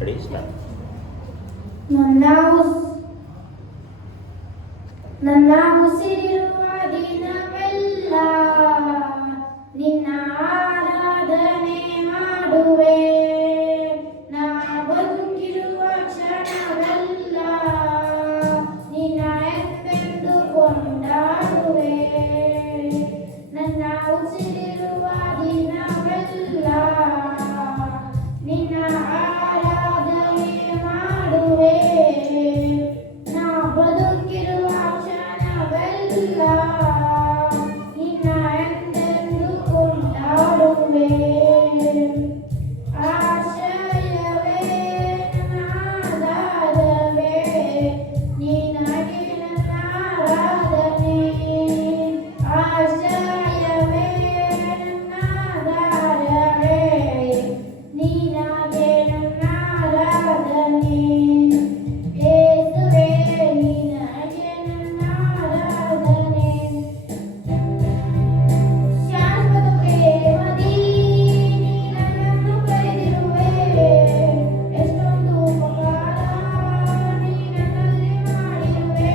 Ready start. ನನ್ನ ಉಸಿರಿರುವ ದಿನವೆಲ್ಲ ನಿನ್ನ ಆರಾಧನೆ ಮಾಡುವೆ. ನಾ ಬದುಕಿರುವ ಕ್ಷಣವೆಲ್ಲ ನಿನ್ನ ಎಂದೆಂದು ಕೊಂಡಾಡುವೆ. ನನ್ನ ಉಸಿರಿರುವ ದಿನವೆಲ್ಲ ನಿನ್ನ ಆರಾಧನೆ ಮಾಡುವೆ. ನಾ ಬದುಕಿರುವ ಕ್ಷಣವೆಲ್ಲ ನಿನ್ನ ಎಂದೆಂದು ಕೊಂಡಾಡುವೆ. ಆಶ್ರಯವೇ ನನ್ನ ಆಧಾರವೇ, ನಿನಗೆ ನನ್ನ ಆರಾಧನೆ. ಆಶ್ರಯವೇ ನನ್ನ ಆಧಾರವೇ, ನಿನಗೆ ನನ್ನ ಆರಾಧನೆ. ಯೇಸುವೇ ನಿನಗೆ ನನ್ನ ಆರಾಧನೆ. ಶಾಶ್ವತ ಪ್ರೇಮದಿ ನೀ ನನ್ನನ್ನು ಕರೆದಿರುವೆ. ಎಷ್ಟೊಂದು ಉಪಕಾರ ನೀ ನನ್ನಲ್ಲಿ ಮಾಡಿರುವೆ.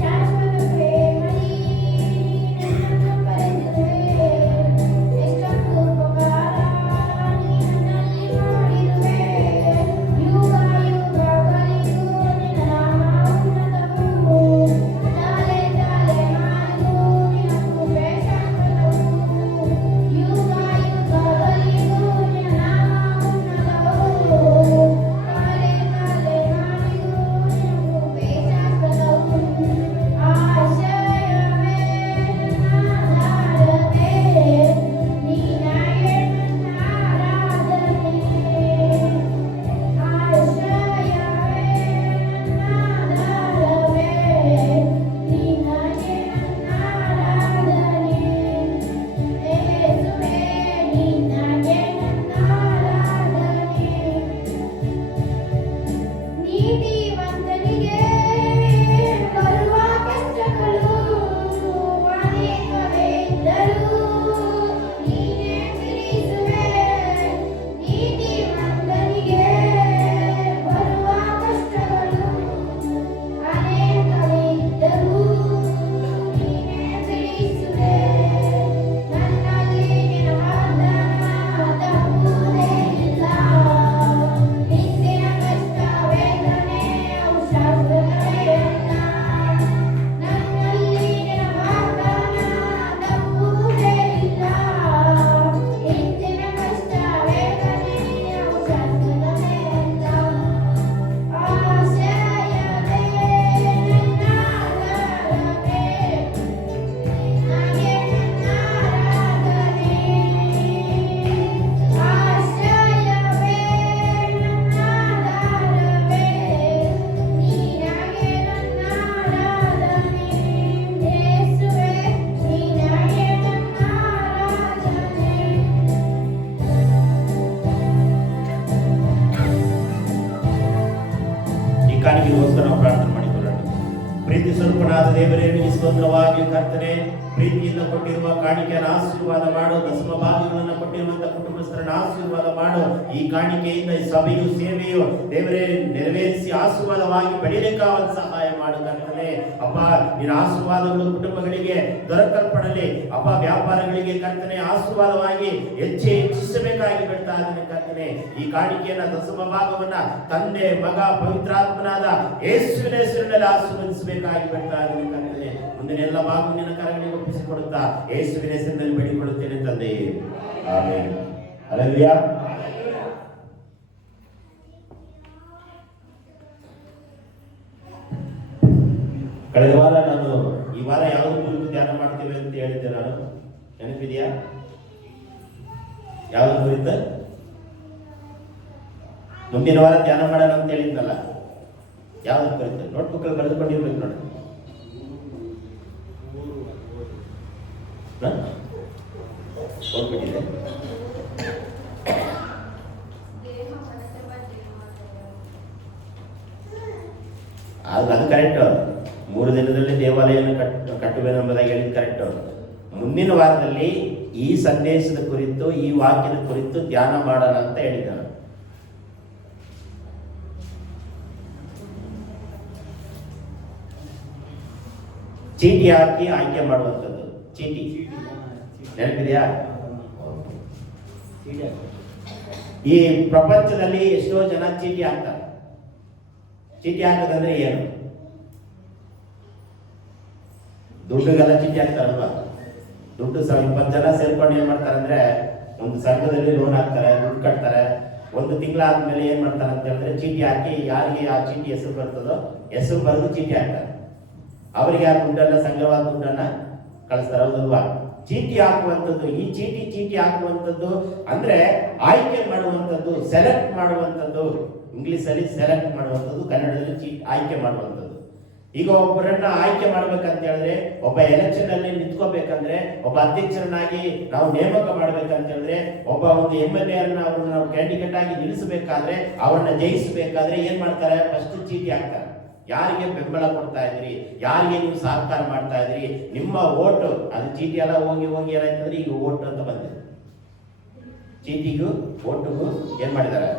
ಶಾಶ್ವತ ಪ್ರೇಮದಿ ನೀ ನನ್ನನ್ನು ಕರೆದಿರುವೆ. ಎಷ್ಟೊಂದು ಉಪಕಾರ ನೀ ನನ್ನಲ್ಲಿ ಮಾಡಿರುವೆ. ಯುಗ ಯುಗಗಳಿಗೂ ನಿನ್ನ ನಾಮ ಉನ್ನತವು. ತಲೆ ತಲೆಮಾರಿಗೂ ನಿನ್ನ ಕೃಪೆ ಶಾಶ್ವತವು. ಯುಗ ಯುಗಗಳಿಗೂ ನಿನ್ನ ನಾಮ ಉನ್ನತವು. ತಲೆ ತಲೆಮಾರಿಗೂ ನಿನ್ನ ಕೃಪೆ ಶಾಶ್ವತವು. ಆಶ್ರಯವೇ ನನ್ನ ಆಧಾರವೇ, ನಿನಗೆ ನನ್ನ ಆರಾಧನೆ. ಆಶ್ರಯವೇ ನನ್ನ ಆಧಾರವೇ, ನಿನಗೆ ನನ್ನ ಆರಾಧನೆ. ಯೇಸುವೇ ನಿನಗೆ ನನ್ನ ಆರಾಧನೆ. ನೀತಿವಂತನಿಗೆ ಬರುವ ಕಷ್ಟಗಳು ಅನೇಕವೇ ಇದ್ದರೂ ನೀನೇ ಬಿಡಿಸುವೆ. ನೀತಿವಂತನಿಗೆ ಬರುವ ಕಷ್ಟಗಳು ಅನೇಕವೇ ಇದ್ದರೂ ನೀನೇ ಬಿಡಿಸುವೆ. ನನ್ನಲ್ಲಿ ನಿನ್ನ ವಾಗ್ದಾನ ತಪ್ಪುವುದೇ ಇಲ್ಲ. ಹಿಂದಿನ ಕಷ್ಟ ವೇದನೆ ಅವು ಶಾಶ್ವತವೇ ಅಲ್ಲ. ನನ್ನಲ್ಲಿ ನಿನ್ನ ವಾಗ್ದಾನ ತಪ್ಪುವುದೇ ಇಲ್ಲ. ಹಿಂದಿನ ಕಷ್ಟ ವೇದನೆ ಅವು ಶಾಶ್ವತವೇ ಅಲ್ಲ. ಆಶ್ರಯವೇ ನನ್ನ ಆಧಾರವೇ, ನಿನಗೆ ನನ್ನ ಆರಾಧನೆ. ಆಶ್ರಯವೇ ನನ್ನ ಆಧಾರವೇ, ನಿನಗೆ ನನ್ನ ಆರಾಧನೆ. ಯೇಸುವೇ ನಿನಗೆ ನನ್ನ ಆರಾಧನೆ. ಈ ಕಾಣಿಕೆಗೋಸ್ಕರ ನಾವು ಪ್ರಾರ್ಥನೆ ಮಾಡಿಕೊಳ್ಳೋಣ. ಪ್ರೀತಿ ಸ್ವರೂಪನಾದ ದೇವರೇ, ನಿಮಗೆ ಸ್ತೋತ್ರವಾಗಲಿ. ಕರ್ತನೆ, ಪ್ರೀತಿಯಿಂದ ಕೊಟ್ಟಿರುವ ಕಾಣಿಕೆಯನ್ನು ಆಶೀರ್ವಾದ ಮಾಡು. ದಶಮ ಭಾಗಗಳನ್ನು ಕೊಟ್ಟಿರುವಂತಹ ಕುಟುಂಬಸ್ಥರನ್ನು ಆಶೀರ್ವಾದ ಮಾಡು. ಈ ಕಾಣಿಕೆಯಿಂದ ಈ ಸಭೆಯು ಸೇವೆಯು ದೇವರೇ ನೆರವೇರಿಸಿ ಆಶೀರ್ವಾದವಾಗಿ ಬೆಳೆಯಲಿಕ್ಕಾದ ಸಹಾಯ ಮಾಡು. ಕರ್ತನೆ ಅಪ್ಪ, ನಿನ್ನ ಆಶೀರ್ವಾದಗಳು ಕುಟುಂಬಗಳಿಗೆ ದೊರಕಲ್ಪಡಲಿ. ಅಪ್ಪ, ವ್ಯಾಪಾರಗಳಿಗೆ ಕರ್ತನೆ ಆಶೀರ್ವಾದವಾಗಿ ಹೆಚ್ಚಿಸಬೇಕಾಗಿ ಬಿಡ್ತಾ ಇದ್ದೇನೆ. ಕರ್ತನೆ, ಈ ಕಾಣಿಕೆಯನ್ನ ದಶಮ ಭಾಗವನ್ನ ತಂದೆ, ಮಗ, ಪವಿತ್ರಾತ್ಮನಾದ ಯೇಸುವಿನ ಹೆಸರಿನಲ್ಲಿ ಆಶೀರ್ವದಿಸಬೇಕಾಗಿ ಬಿಡ್ತಾ ಇದ್ದೇನೆ. ಕರ್ತನೆ, ಮುಂದಿನ ಎಲ್ಲ ಭಾಗ ನಿನ್ನ ಕರಗಳಿಗೆ ಒಪ್ಪಿಸಿಕೊಡುತ್ತಾ ಯೇಸುವಿನ ಹೆಸರಿನಲ್ಲಿ ಬೇಡಿಕೊಳ್ಳುತ್ತೇನೆ ತಂದೆ. ಆಮೆನ್. ಹಲ್ಲೆಲೂಯಾ. ಕಳೆದ ವಾರ ನಾನು ಈ ವಾರ ಯಾವುದು ಕುರಿತು ಧ್ಯಾನ ಮಾಡ್ತೇವೆ ಅಂತ ಹೇಳಿದ್ದೆ. ನಾನು ನೆನಪಿದೆಯಾ? ಯಾವ್ದು ಕುರಿತು? ಮುಂದಿನ ವಾರ ಧ್ಯಾನ ಮಾಡೋಣ ಅಂತ ಹೇಳಿದ್ನಲ್ಲ. ಯಾವ್ದು ಕುರಿತು? ನೋಟ್ಬುಕ್ ಅಲ್ಲಿ ಬರೆದುಕೊಂಡಿರ್ಬೇಕು ನೋಡಿ. ಹೋಗ್ಬಿಟ್ಟಿದೆ. ಅದು ಕರೆಕ್ಟ್. 3 ದಿನದಲ್ಲಿ ದೇವಾಲಯವನ್ನು ಕಟ್ಟುವೆನೆಂಬುದಾಗಿ ಹೇಳಿದ್ದು ಕರೆಕ್ಟ್. ಮುಂದಿನ ವಾರದಲ್ಲಿ ಈ ಸಂದೇಶದ ಕುರಿತು, ಈ ವಾಕ್ಯದ ಕುರಿತು ಧ್ಯಾನ ಮಾಡೋಣ ಅಂತ ಹೇಳಿದ್ದಾನೆ. ಚೀಟಿ ಹಾಕಿ ಆಯ್ಕೆ ಮಾಡುವಂಥದ್ದು. ಚೀಟಿ ನೆನಪಿದೆಯಾ? ಈ ಪ್ರಪಂಚದಲ್ಲಿ ಎಷ್ಟೋ ಜನ ಚೀಟಿ ಹಾಕ್ತಾರೆ. ಚೀಟಿ ಹಾಕೋದಂದ್ರೆ ಏನು? ದುಡ್ಡುಗೆಲ್ಲ ಚೀಟಿ ಹಾಕ್ತಾರಲ್ವಾ? ದುಡ್ಡು 20 ಜನ ಸೇರ್ಕೊಂಡು ಏನ್ ಮಾಡ್ತಾರೆ ಅಂದ್ರೆ ಒಂದು ಸಂಘದಲ್ಲಿ ಲೋನ್ ಹಾಕ್ತಾರೆ, ದುಡ್ಡು ಕಟ್ತಾರೆ. ಒಂದು ತಿಂಗಳಾದ್ಮೇಲೆ ಏನ್ ಮಾಡ್ತಾರೆ ಅಂತ ಹೇಳಿದ್ರೆ ಚೀಟಿ ಹಾಕಿ ಯಾರಿಗೆ ಆ ಚೀಟಿ ಹೆಸರು ಬರ್ತದೋ ಹೆಸರು ಬರೆದು ಚೀಟಿ ಹಾಕ್ತಾರೆ. ಅವರಿಗೆ ಆ ದುಡ್ಡನ್ನ, ಸಂಗ್ರಹವಾದ ದುಡ್ಡನ್ನ ಕಳಿಸ್ತಾರೆ. ಹೌದಲ್ವಾ? ಚೀಟಿ ಹಾಕುವಂಥದ್ದು, ಈ ಚೀಟಿ ಹಾಕುವಂಥದ್ದು ಅಂದ್ರೆ ಆಯ್ಕೆ ಮಾಡುವಂಥದ್ದು, ಸೆಲೆಕ್ಟ್ ಮಾಡುವಂಥದ್ದು. ಇಂಗ್ಲಿಷ್ ಅಲ್ಲಿ ಸೆಲೆಕ್ಟ್ ಮಾಡುವಂಥದ್ದು, ಕನ್ನಡದಲ್ಲಿ ಚೀಟಿ ಆಯ್ಕೆ ಮಾಡುವಂಥದ್ದು. ಈಗ ಒಬ್ಬರನ್ನ ಆಯ್ಕೆ ಮಾಡ್ಬೇಕಂತ ಹೇಳಿದ್ರೆ, ಒಬ್ಬ ಎಲೆಕ್ಷನ್ ಅಲ್ಲಿ ನಿಂತ್ಕೋಬೇಕಂದ್ರೆ, ಒಬ್ಬ ಅಧ್ಯಕ್ಷರನ್ನಾಗಿ ನಾವು ನೇಮಕ ಮಾಡ್ಬೇಕಂತ ಹೇಳಿದ್ರೆ, ಒಬ್ಬ ಒಂದು MLA ಅನ್ನ ಅವ್ರನ್ನ ನಾವು ಕ್ಯಾಂಡಿಡೇಟ್ ಆಗಿ ನಿಲ್ಲಿಸಬೇಕಾದ್ರೆ, ಅವ್ರನ್ನ ಜಯಿಸಬೇಕಾದ್ರೆ ಏನ್ ಮಾಡ್ತಾರೆ? ಫಸ್ಟ್ ಚೀಟಿ ಹಾಕ್ತಾರೆ. ಯಾರಿಗೆ ಬೆಂಬಲ ಕೊಡ್ತಾ ಇದ್ರಿ, ಯಾರಿಗೆ ನೀವು ಸಹಕಾರ ಮಾಡ್ತಾ ಇದ್ರಿ, ನಿಮ್ಮ ಓಟು. ಅದು ಚೀಟಿ ಎಲ್ಲ ಹೋಗಿ ಏನಾಯ್ತಂದ್ರೆ ಈಗ ಓಟ್ ಅಂತ ಬಂದಿದೆ. ಚೀಟಿಗೂ ಓಟಿಗೂ ಏನ್ ಮಾಡಿದ್ದಾರೆ?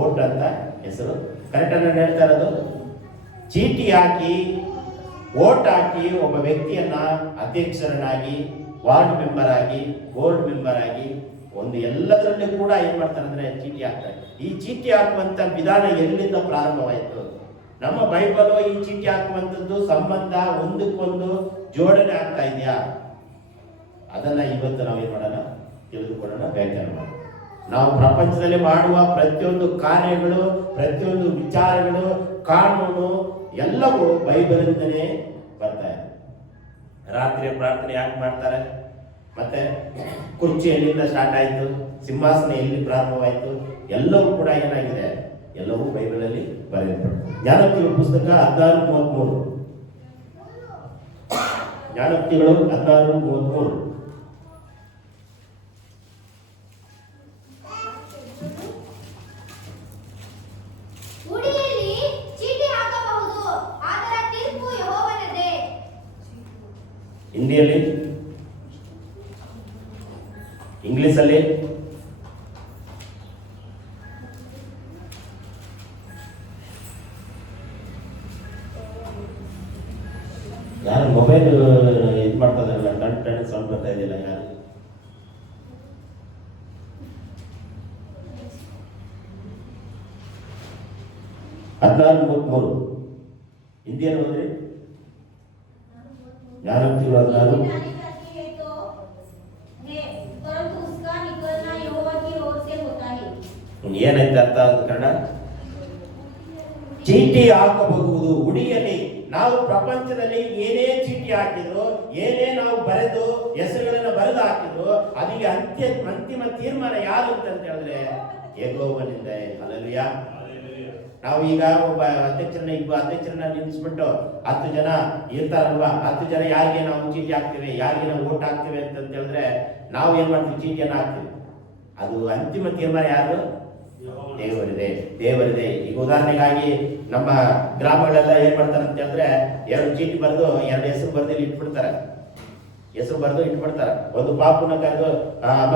ಓಟ್ ಅಂತ ಹೆಸರು. ಕರೆಕ್ಟ್ ಅನ್ನ ಹೇಳ್ತಾ ಇರೋದು. ಚೀಟಿ ಹಾಕಿ ಓಟ್ ಹಾಕಿ ಒಬ್ಬ ವ್ಯಕ್ತಿಯನ್ನ ಅಧ್ಯಕ್ಷರನ್ನಾಗಿ, ವಾರ್ಡ್ ಮೆಂಬರ್ ಆಗಿ, ಬೋರ್ಡ್ ಮೆಂಬರ್ ಆಗಿ, ಒಂದು ಎಲ್ಲದರಲ್ಲಿ ಕೂಡ ಏನ್ ಮಾಡ್ತಾರೆ ಅಂದ್ರೆ ಚೀಟಿ ಹಾಕ್ತಾರೆ. ಈ ಚೀಟಿ ಹಾಕುವಂತ ವಿಧಾನ ಎಲ್ಲಿಂದ ಪ್ರಾರಂಭವಾಯಿತು? ನಮ್ಮ ಬೈಬಲ್ ಈ ಚೀಟಿ ಹಾಕುವಂಥದ್ದು ಸಂಬಂಧ ಒಂದಕ್ಕೊಂದು ಜೋಡಣೆ ಆಗ್ತಾ ಇದೆಯಾ? ಅದನ್ನ ಇವತ್ತು ನಾವು ಏನ್ ಮಾಡೋಣ? ತಿಳಿದುಕೊಳ್ಳೋಣ, ವ್ಯಾಖ್ಯಾನ ಮಾಡೋಣ. ನಾವು ಪ್ರಪಂಚದಲ್ಲಿ ಮಾಡುವ ಪ್ರತಿಯೊಂದು ಕಾರ್ಯಗಳು, ಪ್ರತಿಯೊಂದು ವಿಚಾರಗಳು, ಕಾನೂನು ಎಲ್ಲವೂ ಬೈಬಲಿಂದನೇ ಬರ್ತಾ ಇದೆ. ರಾತ್ರಿ ಪ್ರಾರ್ಥನೆ ಯಾಕೆ ಮಾಡ್ತಾರೆ? ಮತ್ತೆ ಕುರ್ಚಿ ಎಲ್ಲಿಂದ ಸ್ಟಾರ್ಟ್ ಆಯಿತು, ಸಿಂಹಾಸನ ಎಲ್ಲಿ ಪ್ರಾರಂಭವಾಯಿತು, ಎಲ್ಲವೂ ಕೂಡ ಏನಾಗಿದೆ? ಎಲ್ಲವೂ ಬೈಬಲಲ್ಲಿ ಬರೆಯಲ್ಪಟ್ಟಿದೆ. ಜ್ಞಾನೋಕ್ತಿಗಳ ಪುಸ್ತಕ 16:33. ಜ್ಞಾನೋಕ್ತಿಗಳು 16:33. ಹಿಂದಿಯಲ್ಲಿ, ಇಂಗ್ಲಿಷಲ್ಲಿ, ಯಾರು ಮೊಬೈಲ್ ಇದು ಮಾಡ್ತಾ ಇದಾರಲ್ಲ, ಟನ್ ಸೌಂಡ್ ಬರ್ತಾ ಇದೆಯಲ್ಲ, ಯಾರು? ಹದಿನಾರು ಹಿಂದಿಯಲ್ಲಿ ಹೋದ್ರಿ. ಜ್ಞಾನೋಕ್ತಿಗಳು 16. ಏನೈತೆ ಅರ್ಥ ಅಂತ ಕನ್ನಡ? ಚೀಟಿ ಹಾಕಬಹುದು ಉಡಿಯಲ್ಲಿ. ನಾವು ಪ್ರಪಂಚದಲ್ಲಿ ಏನೇ ಚೀಟಿ ಹಾಕಿದ್ರು, ಏನೇ ನಾವು ಬರೆದು ಹೆಸರುಗಳನ್ನ ಬರೆದು ಹಾಕಿದ್ರು, ಅದಕ್ಕೆ ಅಂತಿಮ ತೀರ್ಮಾನ ಯಾರು ಅಂತ ಹೇಳಿದ್ರೆ ಯೆಹೋವನಿಂದ. ಹಲ್ಲೆಲೂಯಾ. ನಾವು ಈಗ ಒಬ್ಬ ಅಧ್ಯಕ್ಷರನ್ನ ನಿಲ್ಲಿಸ್ಬಿಟ್ಟು 10 ಜನ ಇರ್ತಾರಲ್ವಾ, 10 ಜನ ಯಾರಿಗೆ ನಾವು ಚೀಟಿ ಹಾಕ್ತೇವೆ, ಯಾರಿಗೆ ನಾವು ಓಟ್ ಹಾಕ್ತೇವೆ ಅಂತ ಹೇಳಿದ್ರೆ ನಾವು ಏನ್ ಮಾಡ್ತೀವಿ? ಚೀಟಿಯನ್ನು ಹಾಕ್ತೀವಿ. ಅದು ಅಂತಿಮ ತೀರ್ಮಾನ ಯಾರು? ದೇವರಿದೆ. ಈಗ ಉದಾಹರಣೆಗಾಗಿ ನಮ್ಮ ಗ್ರಾಮಗಳೆಲ್ಲ ಏನ್ ಮಾಡ್ತಾರೆ ಅಂತ ಹೇಳಿದ್ರೆ, 2 ಚೀಟಿ ಬರೆದು 2 ಹೆಸರು ಬರೆದು ಇಟ್ಬಿಡ್ತಾರೆ. ಒಂದು ಪಾಪುನ ಕರೆದು, ಅಮ್ಮ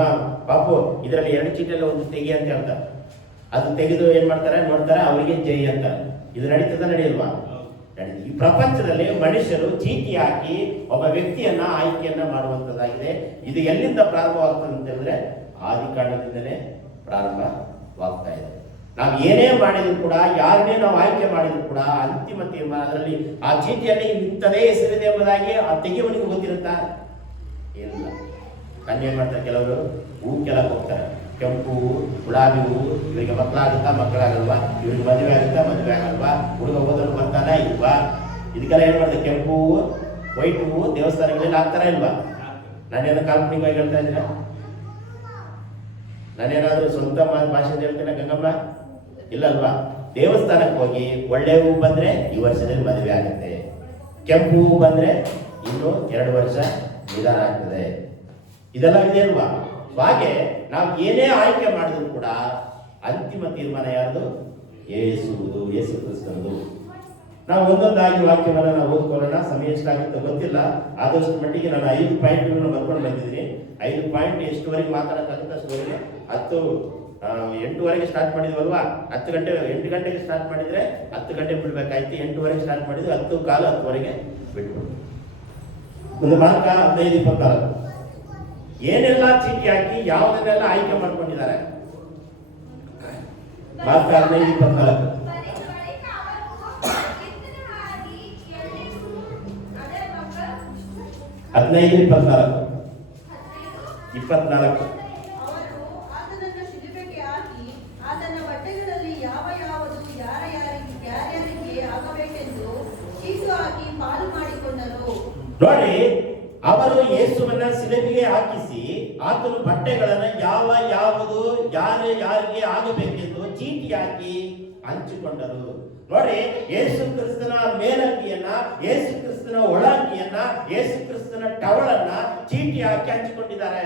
ಪಾಪು ಇದರಲ್ಲಿ 2 ಚೀಟಿಯಲ್ಲಿ ಒಂದು ತೆಗಿ ಅಂತ ಹೇಳ್ತಾರೆ. ಅದು ತೆಗೆದು ಏನ್ ಮಾಡ್ತಾರೆ? ನೋಡ್ತಾರೆ, ಅವರಿಗೆ ಜೈ ಅಂತಾರೆ. ಇದು ನಡೀತದ ನಡೆಯಲ್ವಾ? ನಡೀತದೆ. ಈ ಪ್ರಪಂಚದಲ್ಲಿ ಮನುಷ್ಯರು ಚೀಟಿ ಹಾಕಿ ಒಬ್ಬ ವ್ಯಕ್ತಿಯನ್ನ ಆಯ್ಕೆಯನ್ನ ಮಾಡುವಂತದ್ದಾಗಿದೆ. ಇದು ಎಲ್ಲಿಂದ ಪ್ರಾರಂಭವಾಗ್ತದೆ ಅಂತ ಹೇಳಿದ್ರೆ ಆದಿಕಾಂಡದಿಂದಲೇ ಪ್ರಾರಂಭವಾಗ್ತಾ ಇದೆ. ನಾವು ಏನೇ ಮಾಡಿದ್ರು ಕೂಡ, ಯಾರನ್ನೇ ನಾವು ಆಯ್ಕೆ ಮಾಡಿದ್ರು ಕೂಡ ಅಂತಿಮ ತೀರ್ಮಾನ ಅದರಲ್ಲಿ ಆ ಚೀಟಿಯಲ್ಲಿ ಇಂಥದೇ ಹೆಸರಿದೆ ಎಂಬುದಾಗಿ ಆ ತೆಗೆಯವನಿಗೆ ಗೊತ್ತಿರುತ್ತಾ? ಇಲ್ಲ. ಕನ್ಯೆ ಮಾಡ್ತಾರೆ ಕೆಲವರು, ಹೂ ಕೆಲಕ್ಕೆ ಹೋಗ್ತಾರೆ. ಕೆಂಪು ಹೂವು, ಗುಲಾಬಿ ಹೂವು, ಇವರಿಗೆ ಮಕ್ಕಳಾಗಲ್ವಾ, ಇವ್ರಿಗೆ ಮದುವೆ ಆಗಲ್ವಾ, ಹುಡುಗ ಓದಲು ಬರ್ತಾನ ಇಲ್ವಾ? ಇದಕ್ಕೆಲ್ಲ ಏನ್ ಮಾಡ್ತಾರೆ? ಕೆಂಪು ಹೂವು, ವೈಟ್ ಹೂವು ದೇವಸ್ಥಾನಗಳಲ್ಲಿ ಹಾಕ್ತಾರ ಇಲ್ವಾ? ನಾನೇನೋ ಕಾಲ್ಪನಿಕವಾಗಿ ಹೇಳ್ತಾ ಇದ್ದೀರಾ? ನಾನೇನಾದ್ರೂ ಸ್ವಂತ ಭಾಷೆಯಲ್ಲಿ ಹೇಳ್ತೇನೆ ಗಂಗಮ್ಮ? ಇಲ್ಲಲ್ವಾ? ದೇವಸ್ಥಾನಕ್ಕೆ ಹೋಗಿ ಒಳ್ಳೆ ಹೂ ಬಂದ್ರೆ ಈ ವರ್ಷದಲ್ಲಿ ಮದುವೆ ಆಗುತ್ತೆ, ಕೆಂಪು ಹೂ ಬಂದ್ರೆ ಇನ್ನು 2 ವರ್ಷ ನಿಧಾನ ಆಗ್ತದೆ. ಇದೆಲ್ಲ ಇದೆ ಅಲ್ವಾ? ಹಾಗೆ ನಾವು ಏನೇ ಆಯ್ಕೆ ಮಾಡಿದ್ರು ಕೂಡ ಅಂತಿಮ ತೀರ್ಮಾನ ಯಾರ್ದು? ಯೇಸು ಕ್ರಿಸ್ತನದು. ನಾವು ಒಂದೊಂದಾಗಿ ವಾಕ್ಯವನ್ನು ನಾವು ಓದ್ಕೊಳ್ಳೋಣ. ಸಮಯ ಎಷ್ಟಾಗುತ್ತೆ ಗೊತ್ತಿಲ್ಲ, ಆದಷ್ಟು ಮಟ್ಟಿಗೆ ನಾನು 5 ಪಾಯಿಂಟ್ಗಳನ್ನು ಬರ್ಕೊಂಡು ಬಂದಿದ್ದೀನಿ. 5 ಪಾಯಿಂಟ್ ಎಷ್ಟುವರೆಗೆ ಮಾತಾಡೋಕ್ಕಾಗುತ್ತೆ ಅಷ್ಟುವರೆಗೆ. 8:00 ಸ್ಟಾರ್ಟ್ ಮಾಡಿದ್ವಲ್ವಾ? 8 ಗಂಟೆಗೆ ಸ್ಟಾರ್ಟ್ ಮಾಡಿದ್ರೆ 10 ಗಂಟೆ ಬಿಡ್ಬೇಕಾಯ್ತು. 8:00 ಸ್ಟಾರ್ಟ್ ಮಾಡಿದ್ವಿ, 10:15 10:00 ಬಿಟ್ಬಿಟ್ಟು ಒಂದು ಮಾರ್ಕ 15:24 ಏನೆಲ್ಲ ಚೀಟಿ ಹಾಕಿ ಯಾವುದನ್ನೆಲ್ಲ ಆಯ್ಕೆ ಮಾಡ್ಕೊಂಡಿದ್ದಾರೆ. ಮಾರ್ಕ 15:24 15:24 ಅವರು ಆತನನ್ನು ಶಿಲುಬೆಗೆ ಹಾಕಿ ಆತನ ಬಟ್ಟೆಗಳಲ್ಲಿ ಯಾರ್ಯಾರಿಗೆ ಆಗಬೇಕೆಂದು ಚೀಟು ಹಾಕಿ ಪಾಲು ಮಾಡಿಕೊಂಡರು. ನೋಡಿ, ಅವರು ಯೇಸುವನ್ನ ಶಿಲುಬೆಗೆ ಹಾಕಿಸಿ ಆತನ ಬಟ್ಟೆಗಳನ್ನ ಯಾವುದು ಯಾರಿಗೆ ಆಗಬೇಕೆಂದು ಚೀಟಿ ಹಾಕಿ ಹಂಚಿಕೊಂಡರು. ನೋಡಿ, ಯೇಸು ಕ್ರಿಸ್ತನ ಮೇಲಂಗಿಯನ್ನ, ಯೇಸು ಕ್ರಿಸ್ತನ ಒಳಂಗಿಯನ್ನ, ಯೇಸು ಕ್ರಿಸ್ತನ ಟವಲನ್ನ ಚೀಟಿ ಹಾಕಿ ಹಂಚಿಕೊಂಡಿದ್ದಾರೆ.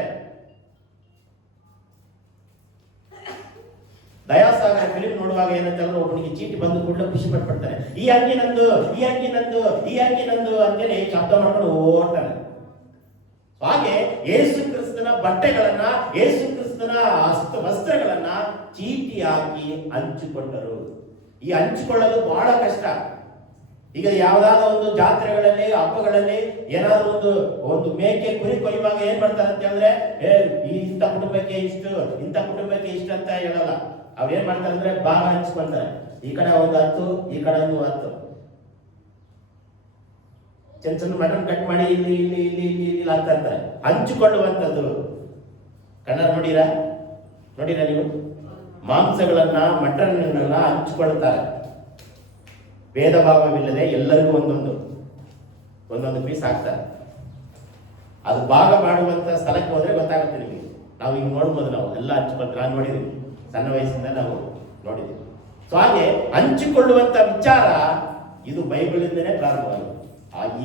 ದಯಾಸಾಗರ ಫಿಲಿಂ ನೋಡುವಾಗ ಏನಂತಂದ್ರೆ ಒಬ್ಬನಿಗೆ ಚೀಟಿ ಬಂದು ಕೂಡಲೇ ಖುಷಿ ಪಡ್ತಾರೆ. ಈ ಅಂಗಿ ನಂದು, ಈ ಅಂಗಿ ನಂದು, ಈ ಅಂಗಿ ನಂದು ಅಂತೇಳಿ ಶಬ್ದ ಮಾಡ್ಕೊಂಡು ಓಡ್ತಾನೆ. ಹಾಗೆ ಯೇಸು ಕ್ರಿಸ್ತನ ಬಟ್ಟೆಗಳನ್ನ, ಯೇಸು ಕ್ರಿಸ್ತನ ವಸ್ತ್ರಗಳನ್ನ ಚೀಟಿ ಹಾಕಿ ಹಂಚಿಕೊಂಡರು. ಈ ಹಂಚಿಕೊಳ್ಳೋದು ಬಹಳ ಕಷ್ಟ. ಈಗ ಯಾವ್ದಾದ್ರು ಒಂದು ಜಾತ್ರೆಗಳಲ್ಲಿ, ಹಬ್ಬಗಳಲ್ಲಿ ಏನಾದ್ರು ಒಂದು ಮೇಕೆ ಕುರಿ ಕೊಯ್ಯುವಾಗ ಏನ್ ಮಾಡ್ತಾರೆ ಅಂತ ಹೇಳಿದ್ರೆ, ಇಂಥ ಕುಟುಂಬಕ್ಕೆ ಇಷ್ಟು, ಇಂಥ ಕುಟುಂಬಕ್ಕೆ ಇಷ್ಟು ಅಂತ ಹೇಳಲ್ಲ. ಅವ್ರು ಏನ್ ಮಾಡ್ತಾರೆ ಅಂದ್ರೆ ಭಾಗ ಹಂಚ್ಕೊಂತಾರೆ. ಈ ಕಡೆ ಒಂದು 10, ಈ ಕಡೆ ಒಂದು 10 ಚೆನ್ನ ಮಟನ್ ಕಟ್ ಮಾಡಿ ಇಲ್ಲಿ ಇಲ್ಲಿ ಇಲ್ಲಿ ಇಲ್ಲಿ ಇಲ್ಲಿ ಆಗ್ತಾ ಇರ್ತಾರೆ. ಹಂಚಿಕೊಳ್ಳುವಂಥದ್ದು ಕನ್ನಡ ನೋಡಿರಾ ನೀವು? ಮಾಂಸಗಳನ್ನ, ಮಟನ್ಗಳನ್ನ ಹಂಚಿಕೊಳ್ತಾರೆ. ಭೇದ ಭಾವವಿಲ್ಲದೆ ಎಲ್ಲರಿಗೂ ಒಂದೊಂದು ಪೀಸ್ ಹಾಕ್ತಾರೆ. ಅದು ಭಾಗ ಮಾಡುವಂತ ಸ್ಥಳಕ್ಕೆ ಹೋದ್ರೆ ಗೊತ್ತಾಗುತ್ತೆ ನಿಮಗೆ. ನಾವು ಈಗ ನೋಡ್ಬೋದು, ನಾವು ಎಲ್ಲ ಹಂಚಿಕೊಳ್ತಾರೆ. ನಾನು ನೋಡಿದ್ದೀವಿ, ಸಣ್ಣ ವಯಸ್ಸಿಂದ ನಾವು ನೋಡಿದ್ದೀವಿ. ಸೊ ಹಾಗೆ ಹಂಚಿಕೊಳ್ಳುವಂತ ವಿಚಾರ ಇದು ಬೈಬಲಿಂದನೇ ಪ್ರಾರಂಭವಾಗಿದೆ.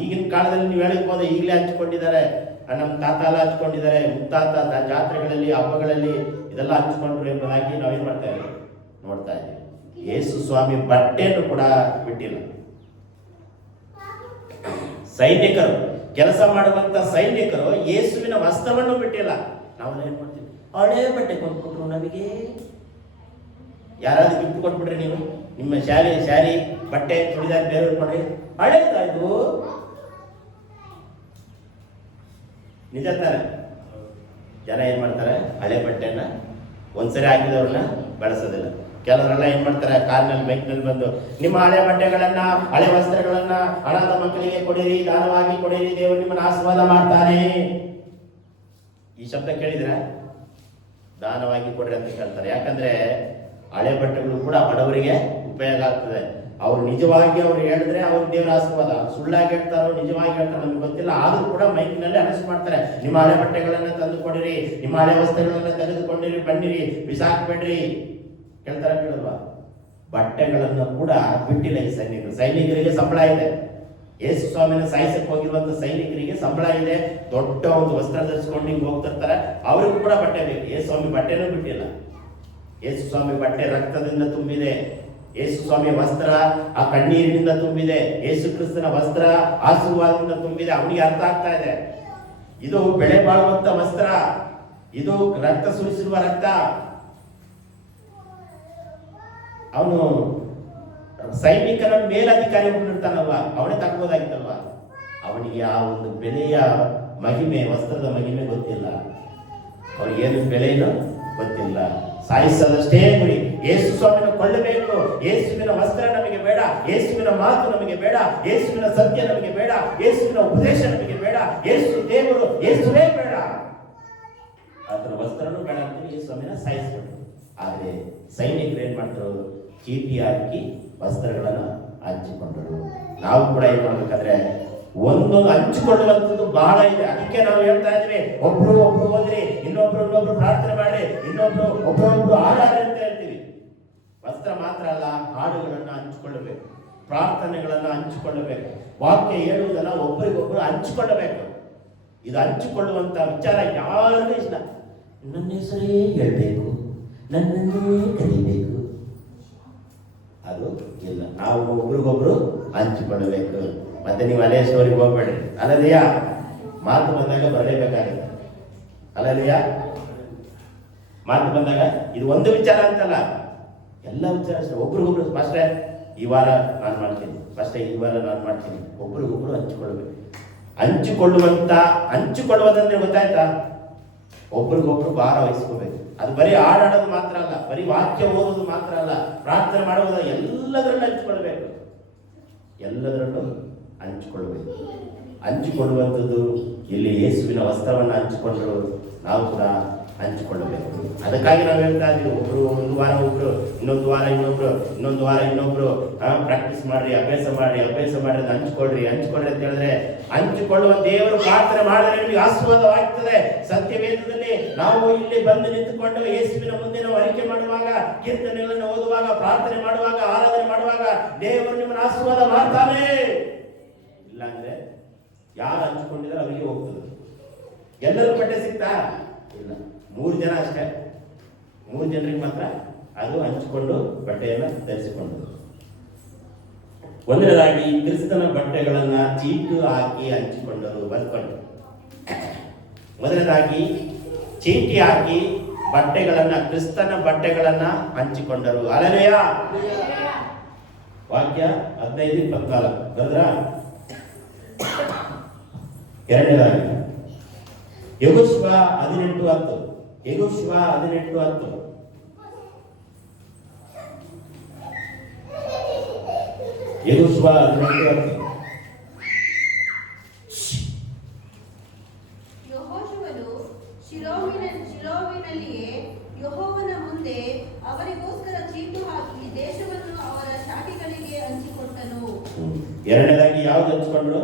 ಈಗಿನ ಕಾಲದಲ್ಲಿ ನೀವು ಹೇಳಿರ್ಬೋದು, ಈಗಲೇ ಹಂಚಿಕೊಂಡಿದ್ದಾರೆ, ನಮ್ಮ ತಾತ ಎಲ್ಲ ಹಂಚ್ಕೊಂಡಿದ್ದಾರೆ, ಮುತ್ತಾತ ಜಾತ್ರೆಗಳಲ್ಲಿ, ಹಬ್ಬಗಳಲ್ಲಿ ಇದೆಲ್ಲ ಹಂಚ್ಕೊಂಡ್ರು ಎಂಬುದಾಗಿ ನಾವೇನ್ ಮಾಡ್ತಾ ಇದ್ದೀವಿ, ನೋಡ್ತಾ ಇದ್ದೀವಿ. ಯೇಸು ಸ್ವಾಮಿ ಬಟ್ಟೆಯನ್ನು ಕೂಡ ಬಿಟ್ಟಿಲ್ಲ. ಸೈನಿಕರು, ಕೆಲಸ ಮಾಡುವಂತ ಸೈನಿಕರು ಯೇಸುವಿನ ವಸ್ತ್ರವನ್ನು ಬಿಟ್ಟಿಲ್ಲ. ನಾವು ಏನ್ ಮಾಡ್ತೀವಿ, ಹಳೆ ಬಟ್ಟೆ ಕೊಟ್ಬಿಟ್ರು ನಮಗೆ. ಯಾರಾದ್ರೂ ಗಿಫ್ಟ್ ಕೊಟ್ಬಿಟ್ರೆ ನೀವು ನಿಮ್ಮ ಶಾರಿ ಬಟ್ಟೆ ಚೂಡಿದಾರ ಬೇರೆಯವ್ರು ಕೊಡ್ರಿ, ಹಳೇದಾಯ್ತು. ನಿಜ ತಾನೆ? ಜನ ಏನ್ ಮಾಡ್ತಾರೆ, ಹಳೆ ಬಟ್ಟೆನ ಒಂದ್ಸರಿ ಹಾಕಿದವ್ರನ್ನ ಬಳಸೋದಿಲ್ಲ. ಕೆಲವರೆಲ್ಲ ಏನ್ ಮಾಡ್ತಾರೆ, ಕಾರ್ನಲ್ಲಿ ಬೈಕ್ನಲ್ಲಿ ಬಂದು ನಿಮ್ಮ ಹಳೆ ಬಟ್ಟೆಗಳನ್ನ, ಹಳೆ ವಸ್ತ್ರಗಳನ್ನ ಅನಾಥ ಮಕ್ಕಳಿಗೆ ಕೊಡಿರಿ, ದಾನವಾಗಿ ಕೊಡಿರಿ, ದೇವರು ನಿಮ್ಮನ್ನ ಆಶೀರ್ವಾದ ಮಾಡ್ತಾನೆ. ಈ ಶಬ್ದ ಕೇಳಿದ್ರೆ ದಾನವಾಗಿ ಕೊಡ್ರಿ ಅಂತ ಹೇಳ್ತಾರೆ. ಯಾಕಂದ್ರೆ ಹಳೆ ಬಟ್ಟೆಗಳು ಕೂಡ ಬಡವರಿಗೆ ಉಪಯೋಗ ಆಗ್ತದೆ. ಅವ್ರು ನಿಜವಾಗಿ ಅವ್ರು ಹೇಳಿದ್ರೆ ಅವ್ರ ದೇವರ ಆಶೀರ್ವಾದ. ಸುಳ್ಳಾಗಿ ಹೇಳ್ತಾರೋ ನಿಜವಾಗಿ ಹೇಳ್ತಾರೋ ನಮ್ಗೆ ಗೊತ್ತಿಲ್ಲ. ಆದ್ರೂ ಕೂಡ ಮೈಕಿನಲ್ಲಿ ಅನೌನ್ಸ್ ಮಾಡ್ತಾರೆ, ನಿಮ್ಮ ಹಳೆ ಬಟ್ಟೆಗಳನ್ನ ತಂದು ಕೊಡಿರಿ, ನಿಮ್ಮ ಹಳೆ ವಸ್ತ್ರಗಳನ್ನ ತೆಗೆದುಕೊಂಡಿರಿ, ಬನ್ನಿರಿ, ಬಿಸಾಕ್ಬೇಡ್ರಿ. ಕೇಳ್ತಾರ ಕೇಳಲ್ವಾ? ಬಟ್ಟೆಗಳನ್ನು ಕೂಡ ಬಿಟ್ಟಿಲ್ಲ ಈ ಸೈನಿಕರಿಗೆ ಸಂಬಳ ಇದೆ. ಯೇಸು ಸ್ವಾಮಿನ ಸಾಯಿಸಕ್ಕೆ ಹೋಗಿರುವಂತ ಸೈನಿಕರಿಗೆ ಸಂಬಳ ಇದೆ. ದೊಡ್ಡ ಒಂದು ವಸ್ತ್ರ ಧರಿಸ್ಕೊಂಡು ಹಿಂಗೆ ಹೋಗ್ತಿರ್ತಾರೆ, ಅವ್ರಿಗೂ ಕೂಡ ಬಟ್ಟೆ ಬೇಕು. ಯೇಸು ಸ್ವಾಮಿ ಬಟ್ಟೆನೂ ಬಿಟ್ಟಿಲ್ಲ. ಯೇಸು ಸ್ವಾಮಿ ಬಟ್ಟೆ ರಕ್ತದಿಂದ ತುಂಬಿದೆ. ಯೇಸು ಸ್ವಾಮಿ ವಸ್ತ್ರ ಆ ಕಣ್ಣೀರಿನಿಂದ ತುಂಬಿದೆ. ಯೇಸು ಕ್ರಿಸ್ತನ ವಸ್ತ್ರ ಆಶೀರ್ವಾದದಿಂದ ತುಂಬಿದೆ. ಅವನಿಗೆ ಅರ್ಥ ಆಗ್ತಾ ಇದೆ, ಇದು ಬೆಳೆ ಬಾಳುವಂತ ವಸ್ತ್ರ, ಇದು ರಕ್ತ ಸುರಿಸಿರುವ ರಕ್ತ. ಅವನು ಸೈನಿಕನ ಮೇಲಧಿಕಾರಿ ಇರ್ತಾನಲ್ವ, ಅವನೇ ತಗೋದಾಗಿತ್ತಲ್ವ. ಅವನಿಗೆ ಆ ಒಂದು ಬೆಲೆಯ ಮಹಿಮೆ, ವಸ್ತ್ರದ ಮಹಿಮೆ ಗೊತ್ತಿಲ್ಲ. ಅವ್ರಿಗೇನು ಬೆಲೆನೂ ಗೊತ್ತಿಲ್ಲ. ಸಾಯಿಸೋದಷ್ಟೇ ಗುರಿ. ಯೇಸು ಸ್ವಾಮಿನ ಕೊಳ್ಳಬೇಕು. ಯೇಸುವಿನ ವಸ್ತ್ರ ನಮಗೆ ಬೇಡ, ಯೇಸುವಿನ ಮಾತು ನಮಗೆ ಬೇಡ, ಯೇಸುವಿನ ಸತ್ಯ ನಮಗೆ ಬೇಡ, ಯೇಸುವಿನ ಉಪದೇಶ ನಮಗೆ ಬೇಡ, ಯೇಸು ದೇವರು, ಯೇಸುವೇ ಬೇಡ. ಆತನ ವಸ್ತ್ರನೂ ಬೇಡ ಅಂತ ಯೇಸು ಸ್ವಾಮಿನ ಸಾಯಿಸ್ಬಿಟ್ರು. ಆದರೆ ಸೈನಿಕರು ಏನ್ ಮಾಡ್ತಾರೆ, ಚೀಟಿ ಹಾಕಿ ವಸ್ತ್ರಗಳನ್ನು ಹಂಚಿಕೊಂಡರು. ನಾವು ಕೂಡ ಏನ್ ಮಾಡ್ಬೇಕಾದ್ರೆ ಒಂದೊಂದು ಹಂಚಿಕೊಳ್ಳುವಂಥದ್ದು ಬಹಳ ಇದೆ. ಅದಕ್ಕೆ ನಾವು ಹೇಳ್ತಾ ಇದ್ವಿ, ಒಬ್ರು ಹೋದ್ರಿ, ಇನ್ನೊಬ್ರು ಪ್ರಾರ್ಥನೆ ಮಾಡಿ, ಒಬ್ರು ಹಾಡಾಡ್ರಿ ಅಂತ ಹೇಳ್ತೀವಿ. ವಸ್ತ್ರ ಮಾತ್ರ ಅಲ್ಲ, ಹಾಡುಗಳನ್ನ ಹಂಚಿಕೊಳ್ಳಬೇಕು, ಪ್ರಾರ್ಥನೆಗಳನ್ನ ಹಂಚಿಕೊಳ್ಳಬೇಕು, ವಾಕ್ಯ ಹೇಳುವುದನ್ನ ಒಬ್ಬರಿಗೊಬ್ಬರು ಹಂಚಿಕೊಳ್ಳಬೇಕು. ಇದು ಹಂಚಿಕೊಳ್ಳುವಂತ ವಿಚಾರ ಯಾರಿಗೂ ಇಷ್ಟ. ನನ್ನ ಹೆಸರೇ ಹೇಳ್ಬೇಕು, ನನ್ನನ್ನೇ ಕರಿಬೇಕು, ಅದು ಇಲ್ಲ. ನಾವು ಒಬ್ರಿಗೊಬ್ರು ಹಂಚಿಕೊಳ್ಳಬೇಕು. ಮತ್ತೆ ನೀವು ಅದೇ ಸ್ಟೋರಿಗೆ ಹೋಗ್ಬೇಡ್ರಿ. ಅಲ್ಲದೆಯ ಮಾತು ಬಂದಾಗ ಬರಲೇಬೇಕಾಗುತ್ತೆ. ಅಲ್ಲದೆಯ ಮಾತು ಬಂದಾಗ ಇದು ಒಂದು ವಿಚಾರ ಅಂತಲ್ಲ, ಎಲ್ಲ ವಿಚಾರ ಅಷ್ಟೇ. ಒಬ್ರಿಗೊಬ್ರು ಫಸ್ಟೇ ಈ ವಾರ ನಾನು ಮಾಡ್ತೀನಿ, ಫಸ್ಟೇ ಈ ವಾರ ನಾನು ಮಾಡ್ತೀನಿ, ಒಬ್ರಿಗೊಬ್ರು ಹಂಚಿಕೊಳ್ಬೇಕು. ಹಂಚಿಕೊಳ್ಳುವುದಂದ್ರೆ ಗೊತ್ತಾಯ್ತಾ? ಒಬ್ರಿಗೊಬ್ರು ಭಾರ ವಹಿಸ್ಕೋಬೇಕು. ಅದು ಬರೀ ಹಾಡಾಡೋದು ಮಾತ್ರ ಅಲ್ಲ, ಬರೀ ವಾಕ್ಯ ಓದೋದು ಮಾತ್ರ ಅಲ್ಲ, ಪ್ರಾರ್ಥನೆ ಮಾಡೋದು, ಎಲ್ಲದರಲ್ಲೂ ಹಂಚಿಕೊಳ್ಬೇಕು. ಎಲ್ಲದರಲ್ಲೂ ಹಂಚಿಕೊಳ್ಬೇಕು. ಹಂಚಿಕೊಳ್ಳುವಂಥದ್ದು ಇಲ್ಲಿ ಯೇಸುವಿನ ವಸ್ತ್ರವನ್ನು ಹಂಚಿಕೊಂಡ್ರು ನಾವು ಕೂಡ ಹಂಚಿಕೊಳ್ಳಬೇಕು. ಅದಕ್ಕಾಗಿ ನಾವು ಹೇಳ್ತಾ ಇದ್ದೀವಿ, ಒಬ್ರು ಒಂದು ವಾರ ಒಬ್ರು, ಇನ್ನೊಂದು ವಾರ ಇನ್ನೊಬ್ರು, ಇನ್ನೊಂದು ವಾರ ಇನ್ನೊಬ್ರು ಪ್ರಾಕ್ಟೀಸ್ ಮಾಡ್ರಿ, ಅಭ್ಯಾಸ ಮಾಡ್ರಿ ಅಂತ ಹಂಚ್ಕೊಳ್ರಿ ಅಂತ ಹೇಳಿದ್ರೆ, ಹಂಚಿಕೊಳ್ಳುವ ದೇವರು ಪ್ರಾರ್ಥನೆ ಮಾಡಿದ್ರೆ ನಿಮಗೆ ಆಶೀರ್ವಾದವಾಗ್ತದೆ. ಸತ್ಯವೇದದಲ್ಲಿ ನಾವು ಇಲ್ಲಿ ಬಂದು ನಿಂತುಕೊಂಡು ಯೇಸುವಿನ ಮುಂದೆ ನಾವು ಅರಿಕೆ ಮಾಡುವಾಗ, ಕೀರ್ತನೆಗಳನ್ನು ಓದುವಾಗ, ಪ್ರಾರ್ಥನೆ ಮಾಡುವಾಗ, ಆರಾಧನೆ ಮಾಡುವಾಗ ದೇವರು ನಿಮ್ಮನ್ನು ಆಶೀರ್ವಾದ ಮಾಡ್ತಾನೆ. ಇಲ್ಲಾಂದ್ರೆ ಯಾರು ಹಂಚಿಕೊಂಡಿದ್ರೆ ಅವರಿಗೆ ಹೋಗ್ತದೆ. ಎಲ್ಲರೂ ಬಟ್ಟೆ ಸಿಗ್ತಾ ಇಲ್ಲ, 3 ಜನ ಅಷ್ಟೇ, 3 ಜನರಿಗೆ ಮಾತ್ರ ಅದು ಹಂಚಿಕೊಂಡು ಬಟ್ಟೆಯನ್ನು ಧರಿಸಿಕೊಂಡು. ಒಂದನೇದಾಗಿ ಕ್ರಿಸ್ತನ ಬಟ್ಟೆಗಳನ್ನ ಚೀಟು ಹಾಕಿ ಹಂಚಿಕೊಂಡರು. ಬರ್ಕೊಂಡು ಮೊದಲನೇದಾಗಿ ಚೀಟಿ ಹಾಕಿ ಕ್ರಿಸ್ತನ ಬಟ್ಟೆಗಳನ್ನ ಹಂಚಿಕೊಂಡರು. ಹಲ್ಲೆಲೂಯಾ. ವಾಕ್ಯ 15:14 ಬರೆದ್ರ? ಎರಡನೇದಾಗಿ ಯೆಹೋಶುವ 18:10. ಯೆಹೋಶುವ 18:10. ಯೆಹೋಶುವ 18:10. ಯೆಹೋಶುವನು ಶಿಲೋವಿನಲ್ಲಿಯೇ ಯೆಹೋವನ ಮುಂದೆ ಅವರಿಗೋಸ್ಕರ ಚೀಟು ಹಾಕಿ ದೇಶವನ್ನು ಅವರ ಶಾಖೆಗಳಿಗೆ ಹಂಚಿಕೊಟ್ಟನು. ಎರಡನೇದಾಗಿ ಯಾವ್ದು ಹಂಚಿಕೊಂಡ್ರು?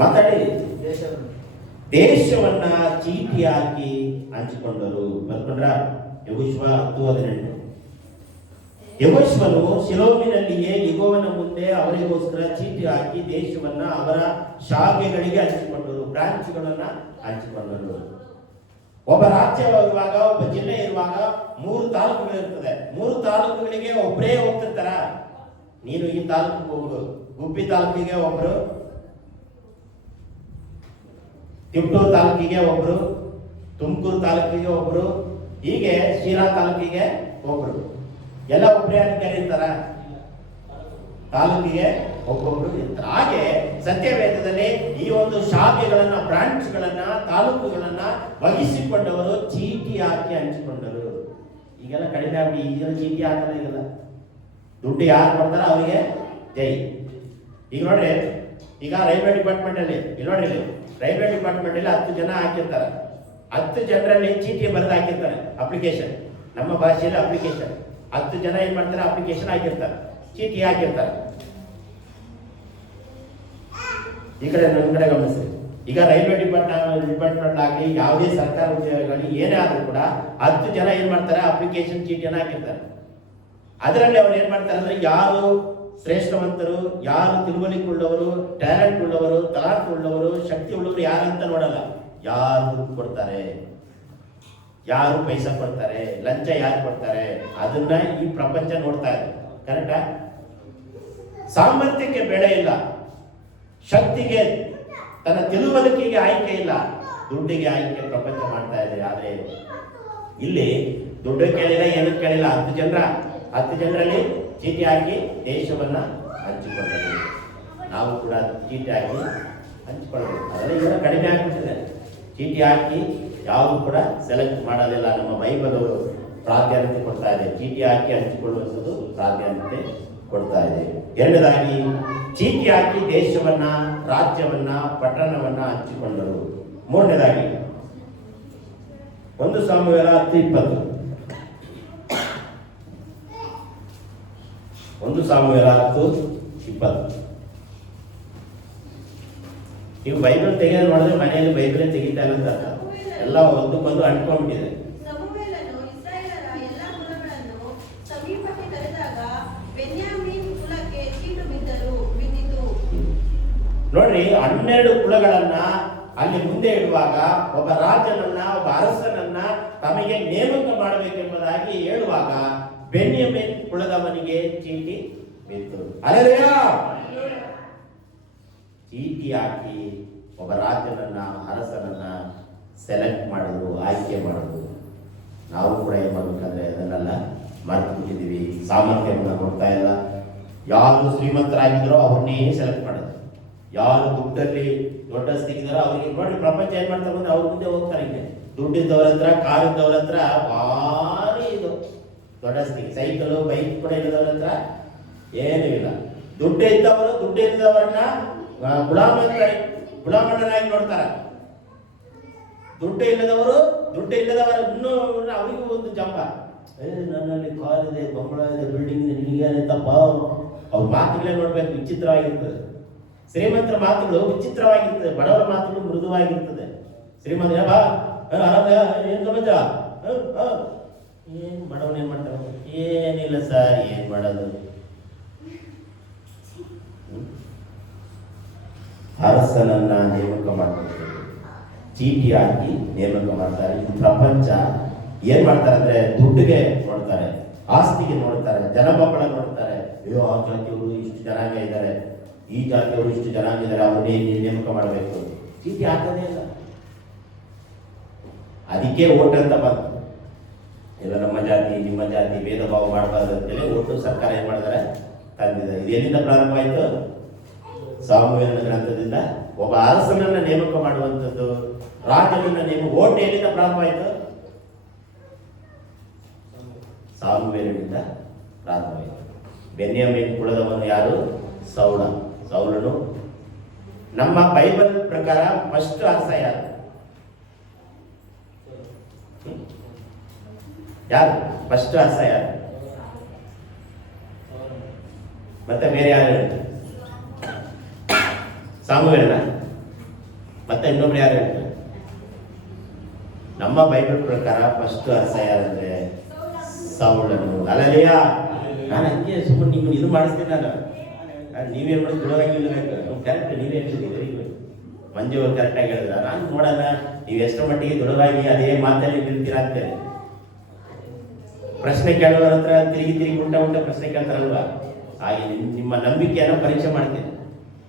ಮಾತಾಡಿ. ದೇಶವನ್ನ ಚೀಟಿ ಹಾಕಿ ಹಂಚಿಕೊಂಡರು. ಬರ್ಕೊಂಡ್ರ? ಯೆಹೋಶುವ 10:18. ಯೆಹೋಶುವನು ಶಿಲೋಮಿನಲ್ಲಿಯೇ ಯೆಹೋವನ ಮುಂದೆ ಅವರಿಗೋಸ್ಕರ ಚೀಟಿ ಹಾಕಿ ದೇಶವನ್ನ ಅವರ ಶಾಖೆಗಳಿಗೆ ಹಂಚಿಕೊಂಡರು, ಬ್ರಾಂಚ್ಗಳನ್ನ ಹಂಚಿಕೊಂಡರು. ಒಬ್ಬ ರಾಜ್ಯ ಇರುವಾಗ, ಒಬ್ಬ ಜಿಲ್ಲೆ ಇರುವಾಗ 3 ತಾಲೂಕುಗಳಿರ್ತದೆ. 3 ತಾಲೂಕುಗಳಿಗೆ ಒಬ್ಬರೇ ಹೋಗ್ತಿರ್ತಾರ. ನೀನು ಈ ತಾಲೂಕಿಗೆ ಹೋಗು, ಗುಬ್ಬಿ ತಾಲೂಕಿಗೆ ಒಬ್ರು, ತಿಪ್ಟೂರು ತಾಲೂಕಿಗೆ ಒಬ್ರು, ತುಮಕೂರು ತಾಲೂಕಿಗೆ ಒಬ್ರು, ಹೀಗೆ ಶಿರಾ ತಾಲೂಕಿಗೆ ಒಬ್ರು, ಎಲ್ಲ ಒಬ್ಬರೇ ಅಧಿಕಾರಿ ಇರ್ತಾರ. ತಾಲೂಕಿಗೆ ಒಬ್ಬೊಬ್ರು ಇರ್ತಾರೆ. ಹಾಗೆ ಸತ್ಯವೇದದಲ್ಲಿ ಈ ಒಂದು ಶಾಖೆಗಳನ್ನ, ಬ್ರಾಂಚ್ಗಳನ್ನ, ತಾಲೂಕುಗಳನ್ನ ವಹಿಸಿಕೊಂಡವರು ಚೀಟಿ ಹಾಕಿ ಹಂಚಿಕೊಂಡರು. ಈಗೆಲ್ಲ ಕಡಿಮೆ ಆಗಿ ಈಗೆಲ್ಲ ಚೀಟಿ ಹಾಕಲ್ಲ. ಈಗೆಲ್ಲ ದುಡ್ಡು ಯಾರು ಕೊಡ್ತಾರ ಅವರಿಗೆ ಜೈ. ಈಗ ನೋಡ್ರಿ, ಈಗ ರೈಲ್ವೆ ಡಿಪಾರ್ಟ್ಮೆಂಟ್ ಅಲ್ಲಿ ಇಲ್ಲಿ ನೋಡ್ರಿ, ರೈಲ್ವೆ ಡಿಪಾರ್ಟ್ಮೆಂಟ್ ಅಲ್ಲಿ 10 ಜನ ಹಾಕಿರ್ತಾರೆ. 10 ಜನರಲ್ಲಿ ಚೀಟಿ ಬರೆದು ಹಾಕಿರ್ತಾರೆ. ಅಪ್ಲಿಕೇಶನ್, ನಮ್ಮ ಭಾಷೆಯಲ್ಲಿ ಅಪ್ಲಿಕೇಶನ್. 10 ಜನ ಏನ್ ಮಾಡ್ತಾರೆ? ಅಪ್ಲಿಕೇಶನ್ ಹಾಕಿರ್ತಾರೆ, ಚೀಟಿ ಹಾಕಿರ್ತಾರೆ. ಈ ಕಡೆ ನನ್ನ ಕಡೆ ಗಮನಿಸಿ. ಈಗ ರೈಲ್ವೆ ಡಿಪಾರ್ಟ್ಮೆಂಟ್ ಆಗಲಿ, ಯಾವುದೇ ಸರ್ಕಾರ ಉದ್ಯೋಗಗಳಲ್ಲಿ ಏನೇ ಆದ್ರೂ ಕೂಡ 10 ಜನ ಏನ್ ಮಾಡ್ತಾರೆ? ಅಪ್ಲಿಕೇಶನ್ ಚೀಟಿಯನ್ನು ಹಾಕಿರ್ತಾರೆ. ಅದರಲ್ಲಿ ಅವ್ರು ಏನ್ ಮಾಡ್ತಾರೆ ಅಂದ್ರೆ, ಯಾರು ಶ್ರೇಷ್ಠವಂತರು, ಯಾರು ತಿಳುವಳಿಕೆ ಉಳ್ಳವರು, ಟ್ಯಾಲೆಂಟ್ ಉಳ್ಳವರು, ತಲಾಂತ್ ಉಳ್ಳವರು, ಶಕ್ತಿ ಉಳ್ಳವರು ಯಾರಂತ ನೋಡಲ್ಲ. ಯಾರು ದುಡ್ಡು ಕೊಡ್ತಾರೆ, ಯಾರು ಪೈಸಾ ಕೊಡ್ತಾರೆ, ಲಂಚ ಯಾರು ಕೊಡ್ತಾರೆ, ಅದನ್ನ ಈ ಪ್ರಪಂಚ ನೋಡ್ತಾ ಇದೆ. ಕರೆಕ್ಟಾ? ಸಾಮರ್ಥ್ಯಕ್ಕೆ ಬೆಲೆ ಇಲ್ಲ, ಶಕ್ತಿಗೆ, ತನ್ನ ತಿಳುವಳಿಕೆಗೆ ಆಯ್ಕೆ ಇಲ್ಲ, ದುಡ್ಡಿಗೆ ಆಯ್ಕೆ ಪ್ರಪಂಚ ಮಾಡ್ತಾ ಇದೆ. ಆದ್ರೆ ಇಲ್ಲಿ ದುಡ್ಡು ಕೇಳಿಲ್ಲ, ಏನು ಕೇಳಿಲ್ಲ. 10 ಜನರಲ್ಲಿ ಚೀಟಿ ಹಾಕಿ ದೇಶವನ್ನ ಹಂಚಿಕೊಳ್ಳಬೇಕು. ನಾವು ಕೂಡ ಚೀಟಿ ಹಾಕಿ ಹಂಚಿಕೊಳ್ಳಬೇಕು. ಅದೆಲ್ಲ ಈಗ ಕಡಿಮೆ ಆಗ್ಬಿಟ್ಟಿದೆ. ಚೀಟಿ ಹಾಕಿ ಯಾವುದು ಕೂಡ ಸೆಲೆಕ್ಟ್ ಮಾಡೋದಿಲ್ಲ. ನಮ್ಮ ಬೈಬಲ್ ಪ್ರಾಧಾನ್ಯತೆ ಕೊಡ್ತಾ ಇದೆ. ಚೀಟಿ ಹಾಕಿ ಹಂಚಿಕೊಳ್ಳುವಂಥದ್ದು ಪ್ರಾಧಾನ್ಯತೆ ಕೊಡ್ತಾ ಇದೆ. ಎರಡನೇದಾಗಿ ಚೀಟಿ ಹಾಕಿ ದೇಶವನ್ನ, ರಾಜ್ಯವನ್ನ, ಪಟ್ಟಣವನ್ನ ಹಂಚಿಕೊಂಡರು. ಮೂರನೇದಾಗಿ 1 ಸಾಮುವೇಲ 10:20. 1 ಸಾಮುವೇಲ 10:20. ನೀವು ಬೈಬಲ್ ತೆಗೆದು ನೋಡಿದ್ರೆ ಮನೆಯಲ್ಲಿ ಬೈಬಲ್ ತೆಗಿತಾ ಇಲ್ಲ, ಎಲ್ಲ ಒಂದಕ್ಕೊಂದು ಅಂಟ್ಕೊಂಡ್ಬಿಟ್ಟಿದೆ. ಸಮುವೇಲನು ಇಸ್ರಾಯೇಲರ ಎಲ್ಲಾ ಕುಲಗಳನ್ನು ಸಮೀಪಕ್ಕೆ ಕರೆದಾಗ ಬೆನ್ಯಾಮೀನ್ ಕುಲಕ್ಕೆ ಚೀಟು ಬಿದ್ದಿತು. ನೋಡ್ರಿ, 12 ಕುಲಗಳನ್ನ ಅಲ್ಲಿ ಮುಂದೆ ಇಡುವಾಗ, ಒಬ್ಬ ರಾಜನನ್ನ, ಒಬ್ಬ ಅರಸನನ್ನ ತಮಗೆ ನೇಮಕ ಮಾಡಬೇಕೆಂಬುದಾಗಿ ಹೇಳುವಾಗ ಬೆನ್ಯಾಮೀನ್ ಕುಲದವನಿಗೆ ಚೀಟಿ ಬಿತ್ತು. ಹಲ್ಲೆಲೂಯಾ. ಚೀಟಿ ಹಾಕಿ ಒಬ್ಬ ರಾಜನನ್ನ, ಅರಸನನ್ನ ಸೆಲೆಕ್ಟ್ ಮಾಡಿದ್ರು, ಆಯ್ಕೆ ಮಾಡಿದ್ರು. ನಾವು ಕೂಡ ಏನ್ ಮಾಡ್ಬೇಕಂದ್ರೆ ಅದನ್ನೆಲ್ಲ ಮರ್ತು ಬಿಟ್ಟಿದ್ದೀವಿ. ಸಾಮರ್ಥ್ಯವನ್ನು ನೋಡ್ತಾ ಇಲ್ಲ, ಯಾರು ಶ್ರೀಮಂತರಾಗಿದ್ದಾರೋ ಅವ್ರನ್ನೇ ಸೆಲೆಕ್ಟ್ ಮಾಡೋದು. ಯಾರು ದುಡ್ಡಲ್ಲಿ ದೊಡ್ಡ ಸ್ಥಿತಿದಾರೋ ಅವ್ರಿಗೆ ನೋಡಿ ಪ್ರಪಂಚ ಏನ್ ಮಾಡ್ತಾರೆ ಅಂದ್ರೆ ಅವ್ರ ಮುಂದೆ ಹೋಗ್ತಾರೆ. ಹಿಂಗೆ ದುಡ್ಡಿದ್ದವ್ರ ಹತ್ರ, ಕಾರ್ ಇದ್ದವ್ರ ಹತ್ರ ಭಾರಿ ಇದು ದೊಡ್ಡ ಸ್ಥಿತಿ. ಸೈಕಲ್ ಬೈಕ್ ಕೂಡ ಇಲ್ಲದವ್ರ ಹತ್ರ ಏನೂ ಇಲ್ಲ. ದುಡ್ಡು ಇದ್ದವರು ದುಡ್ಡು ಇಲ್ಲದವರನ್ನ ಗುಲಾಮಣ್ಣನಾಗಿ ನೋಡ್ತಾರೆ. ದುಡ್ಡು ಇಲ್ಲದವರ ಇನ್ನೂ ಅವರಿಗೂ ಒಂದು ಜಂಬ, ನನ್ನಲ್ಲಿ ಕಾರ್ ಇದೆ, ಬಂಗಳ ಇದೆ, ಬಿಲ್ಡಿಂಗ್ ಇದೆ, ನಿನಗೇನಿತ್ತಪ್ಪ. ಅವ್ರ ಮಾತುಗಳೇ ನೋಡ್ಬೇಕು, ವಿಚಿತ್ರವಾಗಿರ್ತದೆ. ಶ್ರೀಮಂತರ ಮಾತುಗಳು ವಿಚಿತ್ರವಾಗಿರ್ತದೆ, ಬಡವರ ಮಾತುಗಳು ಮೃದುವಾಗಿರ್ತದೆ. ಶ್ರೀಮಂತ ಬಾ ಏನ್ ಸಮಾಜ, ಏನ್ ಬಡವನ ಏನ್ ಮಾಡ್ತಾರೆ? ಏನಿಲ್ಲ ಸರ್, ಏನ್ ಮಾಡೋದು? ಅರಸನನ್ನ ನೇಮಕ ಮಾಡ್ತಾರೆ, ಚೀಟಿ ಹಾಕಿ ನೇಮಕ ಮಾಡ್ತಾರೆ. ಇದು ಪ್ರಪಂಚ. ಏನ್ ಮಾಡ್ತಾರೆ ಅಂದ್ರೆ ದುಡ್ಡಿಗೆ ನೋಡ್ತಾರೆ, ಆಸ್ತಿಗೆ ನೋಡ್ತಾರೆ, ಜನಬಂಬಳ ನೋಡ್ತಾರೆ. ಅಯ್ಯೋ ಆ ಜಾತಿಯವರು ಇಷ್ಟು ಜನಾಂಗ ಇದ್ದಾರೆ, ಈ ಜಾತಿಯವರು ಇಷ್ಟು ಜನಾಂಗ ಇದ್ದಾರೆ, ಅವ್ರನ್ನೇ ನೇಮಕ ಮಾಡಬೇಕು. ಚೀಟಿ ಹಾಕದೇ ಇಲ್ಲ. ಅದಕ್ಕೆ ಓಟ್ ಅಂತ ಬಂತು. ಇಲ್ಲ ನಮ್ಮ ಜಾತಿ ನಿಮ್ಮ ಜಾತಿ ಭೇದ ಭಾವ ಮಾಡಬಾರ್ದು ಅಂತೇಳಿ ಓಟು ಸರ್ಕಾರ ಏನ್ ಮಾಡಿದಾರೆ ತಂದಿದೆ. ಇದು ಎಲ್ಲಿಂದ ಪ್ರಾರಂಭ ಆಯ್ತು? ಸಾಮುವೇಲನ ಗ್ರಂಥದಿಂದ. ಒಬ್ಬ ಅರಸನನ್ನ ನೇಮಕ ಮಾಡುವಂಥದ್ದು, ರಾಜನನ್ನ ಓಟ್ ಎಲ್ಲಿಂದ ಪ್ರಾರಂಭ ಆಯ್ತು? ಸಾಮುವೇಲನಿಂದ ಪ್ರಾರಂಭ ಆಯಿತು. ಬೆನ್ಯಾಮೀನ್ ಕುಲದವನು ಯಾರು? ಸೌಲನು. ನಮ್ಮ ಬೈಬಲ್ ಪ್ರಕಾರ ಫಸ್ಟ್ ಅರಸ ಯಾರು? ಫಸ್ಟ್ ಅರಸ ಯಾರು? ಮತ್ತೆ ಬೇರೆ ಯಾರು ಹೇಳ್ತಾರೆ? ಸಾಮುವೇಲನ. ಮತ್ತೆ ಇನ್ನೊಬ್ರು ಯಾರು ಹೇಳ್ತಾರೆ? ನಮ್ಮ ಬೈಬಲ್ ಪ್ರಕಾರ ಫಸ್ಟ್ ಅರಸ ಯಾರಂದ್ರೆ ಸೌಲನು. ಅಲ್ಲಯ್ಯ, ನಾನು ಹಂಗೆ ಸುಮ್ಮನೆ ನಿಮ್ಮನ್ನು ಇದು ಮಾಡಿಸ್ತೇನೆ. ನಾನು ನೀವೇನು ಮಾಡಿ ಬಿಡೋದಂಗಿಲ್ಲ. ಕರೆಕ್ಟ್, ನೀವೇ ಹೇಳ್ತಿದ್ದೀರಿ. ಮಂಜು ಅವರು ಕರೆಕ್ಟಾಗಿ ಹೇಳಿದ್ರ. ನಾನು ನೋಡೋಣ ನೀವು ಎಷ್ಟರ ಮಟ್ಟಿಗೆ ದೃಢವಾಗಿ ಅದೇ ಮಾತಲ್ಲಿ ನಿಲ್ತೀರಾ ಅಂತೇಳಿ. ಪ್ರಶ್ನೆ ಕೇಳುವರ ಹತ್ರ ತಿರುಗಿ ಉಲ್ಟಾ ಪ್ರಶ್ನೆ ಕೇಳ್ತಾರಲ್ವಾ, ಹಾಗೆ ನಿಮ್ಮ ನಂಬಿಕೆಯನ್ನು ಪರೀಕ್ಷೆ ಮಾಡ್ತೇನೆ.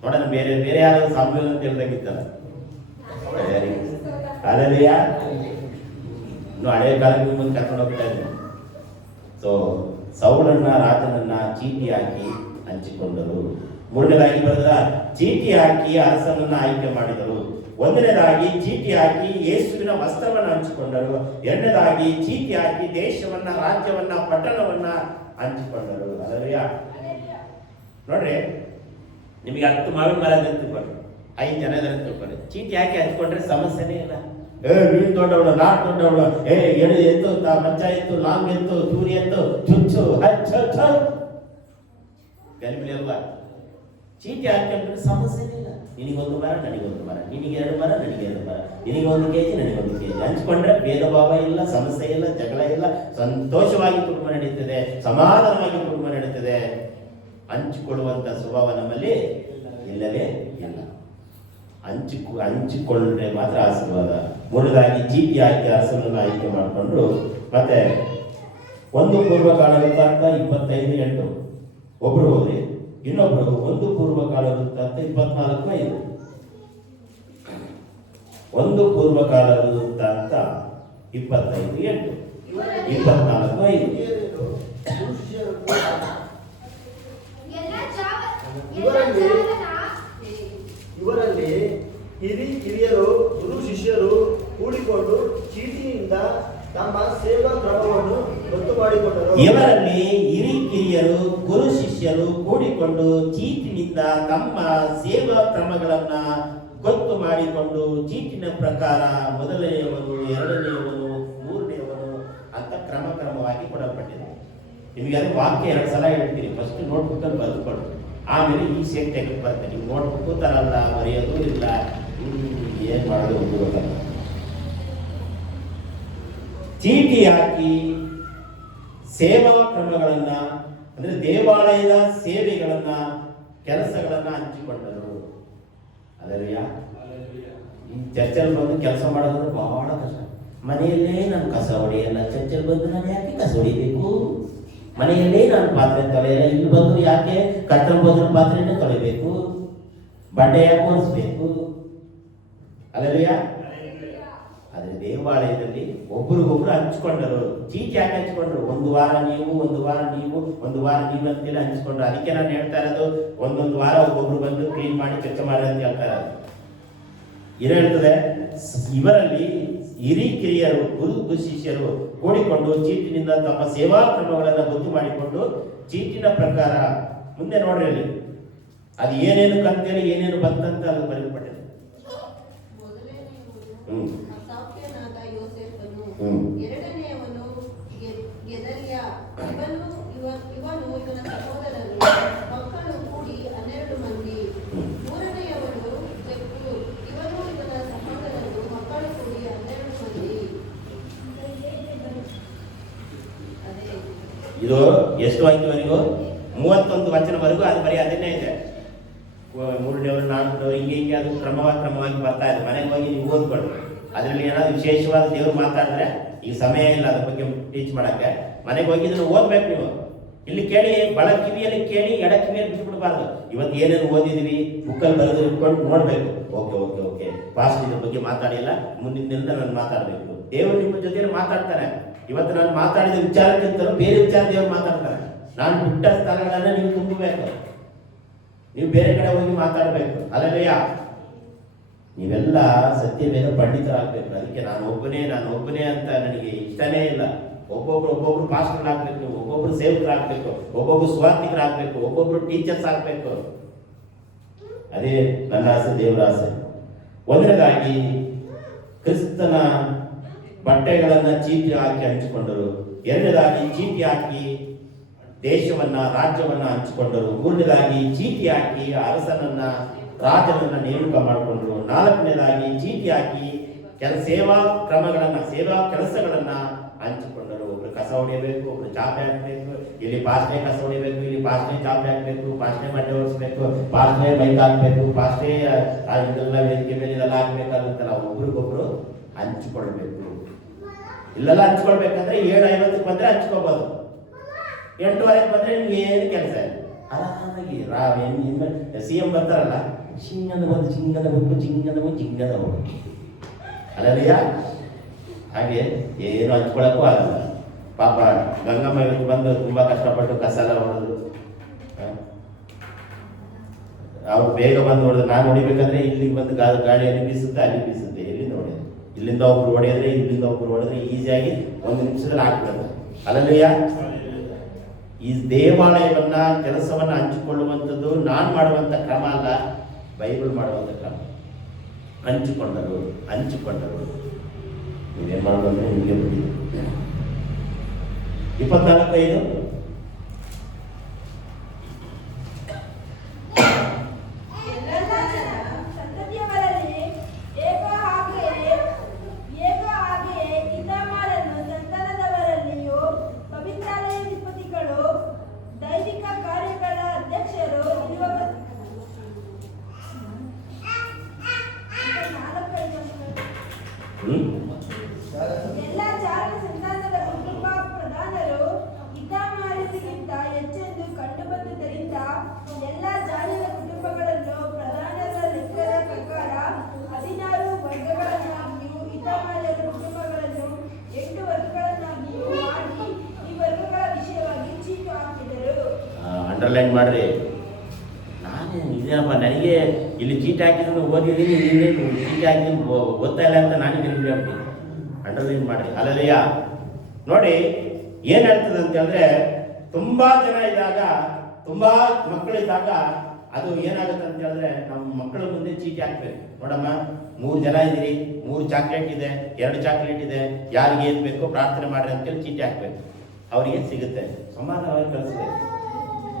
ನೋಡೋಣ ಬೇರೆ ಯಾರು ಸಾಮುವೇಲ ಅಂತ ಹೇಳ್ದಂಗಿತ್ತಲ್ಲ. ಅಲ್ಲಯ್ಯ, ಇನ್ನು ಹಳೆಯ ಕಾಲಕ್ಕೆ ಮುಂದೆ ಕರ್ಕೊಂಡು ಹೋಗ್ತಾ ಇದ್ದೀನಿ. ಸೊ ಸೌಲನ್ನ ರಾಜನನ್ನ ಚೀಟಿ ಹಾಕಿ ಹಂಚಿಕೊಂಡರು. ಮೂರನೇದಾಗಿ ಬರೆದ ಚೀಟಿ ಹಾಕಿ ಅರಸನನ್ನ ಆಯ್ಕೆ ಮಾಡಿದರು. ಒಂದನೇದಾಗಿ ಚೀಟಿ ಹಾಕಿ ಯೇಸುವಿನ ವಸ್ತ್ರವನ್ನು ಹಂಚಿಕೊಂಡರು. ಎರಡನೇದಾಗಿ ಚೀಟಿ ಹಾಕಿ ದೇಶವನ್ನ, ರಾಜ್ಯವನ್ನ, ಪಟ್ಟಣವನ್ನ ಹಂಚಿಕೊಂಡರು. ಅಲ್ಲಯ್ಯ, ನೋಡ್ರಿ, ನಿಮಗೆ 10 ಮಾವಿನ ಮರ ಅಂತ ತಿಳ್ಕೊಂಡ್ರಿ, 5 ಜನ ಅಂತ ತಿಳ್ಕೊಂಡ್ರಿ. ಚೀಟಿ ಹಾಕಿ ಹಂಚ್ಕೊಂಡ್ರೆ ಸಮಸ್ಯೆನೇ ಇಲ್ಲ. ನೀನ್ ದೊಡ್ಡವಳು, ನಾನ್ ದೊಡ್ಡವಳು, ಎಳೆ ಎತ್ತು, ಮಚ್ಚ ಎತ್ತು, ಲಾಂಗ್ ಎತ್ತು, ಚೂರಿ ಎತ್ತು, ಚುಚ್ಚು ಗಲಿಬಿಲಿ ಅಲ್ವಾ? ಚೀಟಿ ಹಾಕೊಂಡ್ರೆ ಸಮಸ್ಯೆನೇ ಇಲ್ಲ. ನಿನಗೊಂದು ಮರ, ನನಗೊಂದು ಮರ, ನಿನಗೆ 2 ಮರ, ನನಗೆ 2 ಮರ, ನಿನಗೆ 1 ಕೆಜಿ, ನನಗೆ 1 ಕೆಜಿ ಹಂಚ್ಕೊಂಡ್ರೆ ಭೇದ ಭಾವ ಇಲ್ಲ, ಸಮಸ್ಯೆ ಇಲ್ಲ, ಜಗಳ ಇಲ್ಲ. ಸಂತೋಷವಾಗಿ ಕುಟುಂಬ ನಡೀತದೆ, ಸಮಾಧಾನವಾಗಿ ಕುಟುಂಬ ನಡೀತದೆ. ಹಂಚಿಕೊಳ್ಳುವಂತ ಸ್ವಭಾವ ನಮ್ಮಲ್ಲಿ ಇಲ್ಲವೇ ಇಲ್ಲ. ಹಂಚಿಕೊಂಡ್ರೆ ಮಾತ್ರ ಆಶೀರ್ವಾದ. ಮೂರನೇದಾಗಿ ಚೀಟಿ ಹಾಕಿ ಅರಸನನ್ನು ಆಯ್ಕೆ ಮಾಡಿಕೊಂಡ್ರು. ಮತ್ತೆ 1 ಪೂರ್ವಕಾಲ ವೃತ್ತಾಂತ 25:8 ಒಬ್ರು ಹೋದ್ರಿ, ಇನ್ನೊಬ್ರು 1 ಪೂರ್ವಕಾಲ ವೃತ್ತಾಂತ 24:5. 1 ಪೂರ್ವಕಾಲ ವೃತ್ತಾಂತ 25:8 24:5. ಇವರಲ್ಲಿ ಹಿರಿಯರು ಗುರು ಶಿಷ್ಯರು ಕೂಡಿಕೊಂಡು ಚೀಟಿಯಿಂದ ತಮ್ಮ ಸೇವಾ ಕ್ರಮವನ್ನು ಗೊತ್ತು ಮಾಡಿಕೊಂಡರು. ಇವರಲ್ಲಿ ಹಿರಿಯರು ಗುರು ಶಿಷ್ಯರು ಕೂಡಿಕೊಂಡು ಚೀಟಿನಿಂದ ತಮ್ಮ ಸೇವಾ ಕ್ರಮಗಳನ್ನ ಗೊತ್ತು ಮಾಡಿಕೊಂಡು ಚೀಟಿನ ಪ್ರಕಾರ ಮೊದಲನೆಯವನು, ಎರಡನೆಯವನು, ಮೂರನೆಯವನು ಅಂತ ಕ್ರಮವಾಗಿ ಕೊಡಲ್ಪಟ್ಟಿದೆ. ನಿಮಗೆ ಅದು ವಾಕ್ಯ 2 ಸಲ ಹೇಳ್ತೀನಿ. ಫಸ್ಟ್ ನೋಟ್ಬುಕ್ ಅಲ್ಲಿ ಬರೆದುಕೊಂಡು, ಆಮೇಲೆ ಈ ಸೇಟ್ ತೆಗೆದು ಬರ್ತೇನೆ. ನೀವು ನೋಟ್ಬುಕ್ ತರಲ್ಲ, ಬರೆಯೋದು ಇಲ್ಲ, ಏನ್ ಮಾಡೋದು ಒಂದು ಗೊತ್ತಲ್ಲ. ಚೀಟಿ ಹಾಕಿ ಸೇವಾ ಕ್ರಮಗಳನ್ನ, ಅಂದ್ರೆ ದೇವಾಲಯದ ಸೇವೆಗಳನ್ನ, ಕೆಲಸಗಳನ್ನ ಹಂಚಿಕೊಂಡರು. ಅದರಯ್ಯ, ಈ ಚರ್ಚಲ್ಲಿ ಬಂದು ಕೆಲಸ ಮಾಡೋದಂದ್ರೆ ಬಹಳ ಕಷ್ಟ. ಮನೆಯಲ್ಲೇ ನಾನು ಕಸ ಹೊಡೆಯಲ್ಲ, ಚರ್ಚಲ್ಲಿ ಬಂದು ನಾನು ಯಾಕೆ ಕಸ ಹೊಡಿಬೇಕು? ಮನೆಯಲ್ಲೇ ನಾನು ಪಾತ್ರೆ ತೊಳೆಯಲ್ಲ, ಇಲ್ಲಿ ಬಂದು ಯಾಕೆ ಕರ್ತನ ಭೋಜನ ಪಾತ್ರೆನೇ ತೊಳೆಬೇಕು? ಬಂಡೆ ಯಾಕೆ ಒರೆಸ್ಬೇಕು? ಅಲ್ಲಯ್ಯ, ಆದ್ರೆ ದೇವಾಲಯದಲ್ಲಿ ಒಬ್ರಿಗೊಬ್ರು ಹಂಚ್ಕೊಂಡರು. ಚೀಟಿ ಯಾಕೆ ಹಂಚ್ಕೊಂಡ್ರು? ಒಂದು ವಾರ ನೀವು, ಒಂದು ವಾರ ನೀವು, ಒಂದು ವಾರ ನೀವು ಅಂತೇಳಿ ಹಂಚ್ಕೊಂಡ್ರು. ಅದಕ್ಕೆ ನಾನು ಹೇಳ್ತಾ ಇರೋದು, ಒಂದೊಂದು ವಾರ ಒಬ್ಬೊಬ್ರು ಬಂದು ಕ್ಲೀನ್ ಮಾಡಿ ಕೆಲಸ ಮಾಡಿ ಅಂತ ಹೇಳ್ತಾ ಇರೋದು. ಏನು ಹೇಳ್ತದೆ? ಇವರಲ್ಲಿ ಹಿರಿಕಿರಿಯರು, ಗುರು ಶಿಷ್ಯರು ಕೂಡಿಕೊಂಡು ಚೀಟಿನಿಂದ ತಮ್ಮ ಸೇವಾ ಕ್ರಮಗಳನ್ನು ಗೊತ್ತು ಮಾಡಿಕೊಂಡು ಚೀಟಿನ ಪ್ರಕಾರ ಮುಂದೆ ನೋಡ್ರಿ ಅಲ್ಲಿ ಅದು ಏನೇನು ಕಂತೇಳಿ ಏನೇನು ಬಂತಂತ ಅದು ಬರೆಯಲ್ಪಟ್ಟಿದೆ. ಅಸಾಫ್ಯನಾದ ಯೋಸೇಫನು, ಹ್ಮ್. ಎರಡನೆಯವನು ಗೆದಲ್ಯ, ಇವನು ಇವನ ಸಹೋದರರು ಮಕ್ಕಳು ಕೂಡಿ 12 ಮಂದಿ. ಮೂರನೆಯವನು ಜಕ್ಕೂ, ಇವನು ಇವನ ಸಹೋದರರು ಮಕ್ಕಳು ಕೂಡಿ 12 ಮಂದಿ. ಅದೇ ಇದು ಎಷ್ಟು ವಾಕ್ಯವರೆಗೂ? 31 ವಚನವರೆಗೂ ಅದು ಬರೀ ಅದನ್ನೇ ಇದೆ. 3ನೇವರು 4ನೇವರು ಹಿಂಗೆ ಅದು ಕ್ರಮವಾಗಿ ಬರ್ತಾ ಇದೆ. ಮನೆಗೆ ಹೋಗಿ ನೀವು ಓದ್ಕೊಳ್ಳಿ. ಅದರಲ್ಲಿ ಏನಾದ್ರು ವಿಶೇಷವಾದ ದೇವರು ಮಾತಾಡಿದ್ರೆ ಈಗ ಸಮಯ ಇಲ್ಲ ಅದ್ರ ಬಗ್ಗೆ ಟೀಚ್ ಮಾಡಕ್ಕೆ. ಮನೆಗೆ ಹೋಗಿ ಇದನ್ನು ಓದ್ಬೇಕು ನೀವು. ಇಲ್ಲಿ ಕೇಳಿ, ಬಳ ಕಿವಿಯಲ್ಲಿ ಕೇಳಿ, ಎಡ ಕಿವಿಯಲ್ಲಿ ಬಿಟ್ಬಿಡ್ಬಾರ್ದು. ಇವತ್ತು ಏನೇನು ಓದಿದೀವಿ ಬುಕ್ಕಲ್ಲಿ ಬರೆದು ಇಟ್ಕೊಂಡು ನೋಡ್ಬೇಕು. ಓಕೆ ಪಾಸ್ಟ್ ಇದ್ರ ಬಗ್ಗೆ ಮಾತಾಡಿಲ್ಲ, ಮುಂದಿನ ದಿನದ ನಾನು ಮಾತಾಡಬೇಕು. ದೇವರು ನಿಮ್ಮ ಜೊತೆಯಲ್ಲಿ ಮಾತಾಡ್ತಾನೆ. ಇವತ್ತು ನಾನು ಮಾತಾಡಿದ ವಿಚಾರಕ್ಕಿಂತಲೂ ಬೇರೆ ವಿಚಾರ ದೇವರು ಮಾತಾಡ್ತಾನೆ. ನಾನು ಬಿಟ್ಟ ಸ್ಥಳಗಳನ್ನ ನೀವು ತುಂಬಬೇಕು. ನೀವು ಬೇರೆ ಕಡೆ ಹೋಗಿ ಮಾತಾಡಬೇಕು. ಅಲ್ಲಯ್ಯ, ನೀವೆಲ್ಲ ಸತ್ಯವೇದ ಪಂಡಿತರಾಗಬೇಕು. ಅದಕ್ಕೆ ನಾನು ಒಬ್ಬನೇ ಅಂತ ನನಗೆ ಇಷ್ಟನೇ ಇಲ್ಲ. ಒಬ್ಬೊಬ್ರು ಪಾಸ್ಟರ್ಗಳಾಗಬೇಕು, ಒಬ್ಬೊಬ್ರು ಸೇವಕರಾಗಬೇಕು, ಒಬ್ಬೊಬ್ರು ಸ್ವಾರ್ಥಿಕರಾಗಬೇಕು, ಒಬ್ಬೊಬ್ರು ಟೀಚರ್ಸ್ ಆಗಬೇಕು. ಅದೇ ನನ್ನ ಆಸೆ, ದೇವರ ಆಸೆ. ಒಂದನೇದಾಗಿ ಕ್ರಿಸ್ತನ ಬಟ್ಟೆಗಳನ್ನ ಚೀಟಿ ಹಾಕಿ ಹಂಚಿಕೊಂಡರು. ಎರಡನೇದಾಗಿ ಚೀಟಿ ಹಾಕಿ ದೇಶವನ್ನ, ರಾಜ್ಯವನ್ನ ಹಂಚಿಕೊಂಡರು. ಮೂರನೇದಾಗಿ ಚೀಟಿ ಹಾಕಿ ಅರಸನನ್ನ, ರಾಜನನ್ನ ನೇಮಕ ಮಾಡಿಕೊಂಡ್ರು. ನಾಲ್ಕನೇದಾಗಿ ಚೀಟಿ ಹಾಕಿ ಸೇವಾ ಕ್ರಮಗಳನ್ನ, ಸೇವಾ ಕೆಲಸಗಳನ್ನ ಹಂಚಿಕೊಂಡರು. ಒಬ್ರು ಕಸ ಹೊಡಿಬೇಕು, ಒಬ್ರು ಚಾಪೆ ಹಾಕ್ಬೇಕು, ಇಲ್ಲಿ ಪಾಸ್ನೆ ಕಸ ಹೊಡಿಬೇಕು, ಇಲ್ಲಿ ಪಾಸ್ನೆ ಚಾಪೆ ಹಾಕ್ಬೇಕು, ಪಾಸ್ನೆ ಬಟ್ಟೆ ಹೊಡಿಸ್ಬೇಕು, ಪಾಸ್ನೆ ಬೈಕ್ ಹಾಕ್ಬೇಕು, ಪಾಸ್ನೆ ಇದೆಲ್ಲ ವೇದಿಕೆ ಮೇಲೆ ಇದೆಲ್ಲ ಹಾಕ್ಬೇಕಾಗುತ್ತಲ್ಲ. ಒಬ್ರಿಗೊಬ್ರು ಹಂಚಿಕೊಳ್ಬೇಕು. ಇಲ್ಲೆಲ್ಲ ಹಂಚ್ಕೊಳ್ಬೇಕಂದ್ರೆ 7:50 ಬಂದ್ರೆ ಹಂಚ್ಕೋಬಹುದು. 8:30 ಬಂದ್ರೆ ನಿಮ್ಗೆ ಏನು ಕೆಲಸ ಇಲ್ಲ. ಆರಾಮಾಗಿ CM ಬರ್ತಾರಲ್ಲ, ಚಿಂಗದ ಹೋಗು ಅಲ್ಲದೆಯಾ? ಹಾಗೆ ಏನು ಹಂಚ್ಕೊಳಕ್ಕೂ ಆಗಲ್ಲ. ಪಾಪ ಗಂಗಮ್ಮ ಬಂದು ತುಂಬಾ ಕಷ್ಟಪಟ್ಟು ಕಸ ಎಲ್ಲ ಹೊಡೆದ್ರು. ಅವ್ರು ಬೇಗ ಬಂದು ಹೊಡೆದ್ರು. ನಾನು ಹೊಡಿಬೇಕಂದ್ರೆ ಇಲ್ಲಿಗೆ ಬಂದು ಗಾಳಿ ಅಲ್ಲಿ ಬೀಸುತ್ತೆ, ಅಲ್ಲಿ ಬೀಸುತ್ತೆ. ಎಲ್ಲಿಂದ ಹೊಡೆಯೋದು? ಇಲ್ಲಿಂದ ಒಬ್ರು ಹೊಡೆಯೋದ್ರೆ, ಇಲ್ಲಿಂದ ಒಬ್ರು ಹೊಡೆದ್ರೆ ಈಸಿಯಾಗಿ 1 ನಿಮಿಷದಲ್ಲಿ ಹಾಕ್ಬಿಡೋದು. ಅಲ್ಲದೆಯಾ? ಈ ದೇವಾಲಯವನ್ನ, ಕೆಲಸವನ್ನ ಹಂಚಿಕೊಳ್ಳುವಂಥದ್ದು ನಾನು ಮಾಡುವಂಥ ಕ್ರಮ ಅಲ್ಲ, ಬೈಬಲ್ ಮಾಡುವಂಥ ಕ್ರಮ. ಹಂಚಿಕೊಂಡರು. ನೀವೇನು ಮಾಡೋದು ಅಂದರೆ ನಿಮಗೆ ಬಿಟ್ಟಿದೆ. 24:5 ಸಂತತಿಯವರಲ್ಲಿ ಏಕ ಹಾಗೆಯೇ ಇತಾಮಾರನು ಸಂತಾನದವರಲ್ಲಿಯೂ ಪವಿತ್ರಾಲಯಾಧಿಪತಿಗಳು, ದೈವಿಕ ಕಾರ್ಯಗಳ ಅಧ್ಯಕ್ಷರು ಇರುವ ಎಲ್ಲ ಚಾರಣ ಸಂತಾನದ ಕುಟುಂಬ ಪ್ರಧಾನರು ಇತಾಮಾರನಿಗಿಂತ ಹೆಚ್ಚೆಂದು ಕಂಡುಬಂದುದರಿಂದ ಎಲ್ಲ ಜಾತಿಯ ಕುಟುಂಬಗಳನ್ನು ಪ್ರಧಾನರ ಲೆಕ್ಕದ ಪ್ರಕಾರ 16 ವರ್ಗಗಳನ್ನಾಗಿಯೂ ಇತಾಮಾರರ ಕುಟುಂಬಗಳನ್ನು 8 ವರ್ಗಗಳನ್ನಾಗಿಯೂ ಮಾಡಿ ಈ ವರ್ಗಗಳ ವಿಷಯವಾಗಿ ಚೀಟು ಹಾಕಿದರು. ಅಂಡರ್ಲೈನ್ ಮಾಡ್ರಿ. ಇದೇನಪ್ಪ, ನನಗೆ ಇಲ್ಲಿ ಚೀಟಿ ಹಾಕಿದ್ರೆ ಓದಿದ್ದೀನಿ, ಇಲ್ಲಿ ಚೀಟಿ ಹಾಕಿದ್ರೆ ಗೊತ್ತಾ ಇಲ್ಲ ಅಂತ ನಾನು ನಿಮಗೆ ಹೇಳ್ತೀನಿ. ಅಂಡರ್ಲೈನ್ ಮಾಡಿ. ಅಲ್ಲದೆಯ ನೋಡಿ ಏನ್ ಹೇಳ್ತದೆ ಅಂತ ಹೇಳಿದ್ರೆ, ತುಂಬಾ ಜನ ಇದ್ದಾಗ, ತುಂಬಾ ಮಕ್ಕಳಿದ್ದಾಗ ಅದು ಏನಾಗುತ್ತೆ ಅಂತ ಹೇಳಿದ್ರೆ, ನಮ್ಮ ಮಕ್ಕಳ ಮುಂದೆ ಚೀಟಿ ಹಾಕ್ಬೇಕು. ನೋಡಮ್ಮ, 3 ಜನ ಇದ್ದೀರಿ, 3 ಚಾಕ್ಲೇಟ್ ಇದೆ, 2 ಚಾಕ್ಲೇಟ್ ಇದೆ, ಯಾರಿಗೆ ಏನ್ ಬೇಕೋ ಪ್ರಾರ್ಥನೆ ಮಾಡ್ರಿ ಅಂತೇಳಿ ಚೀಟಿ ಹಾಕ್ಬೇಕು. ಅವರಿಗೆ ಸಿಗುತ್ತೆ, ಸಮಾಧಾನವಾಗಿ ಕಳಿಸ್ಬೇಕು.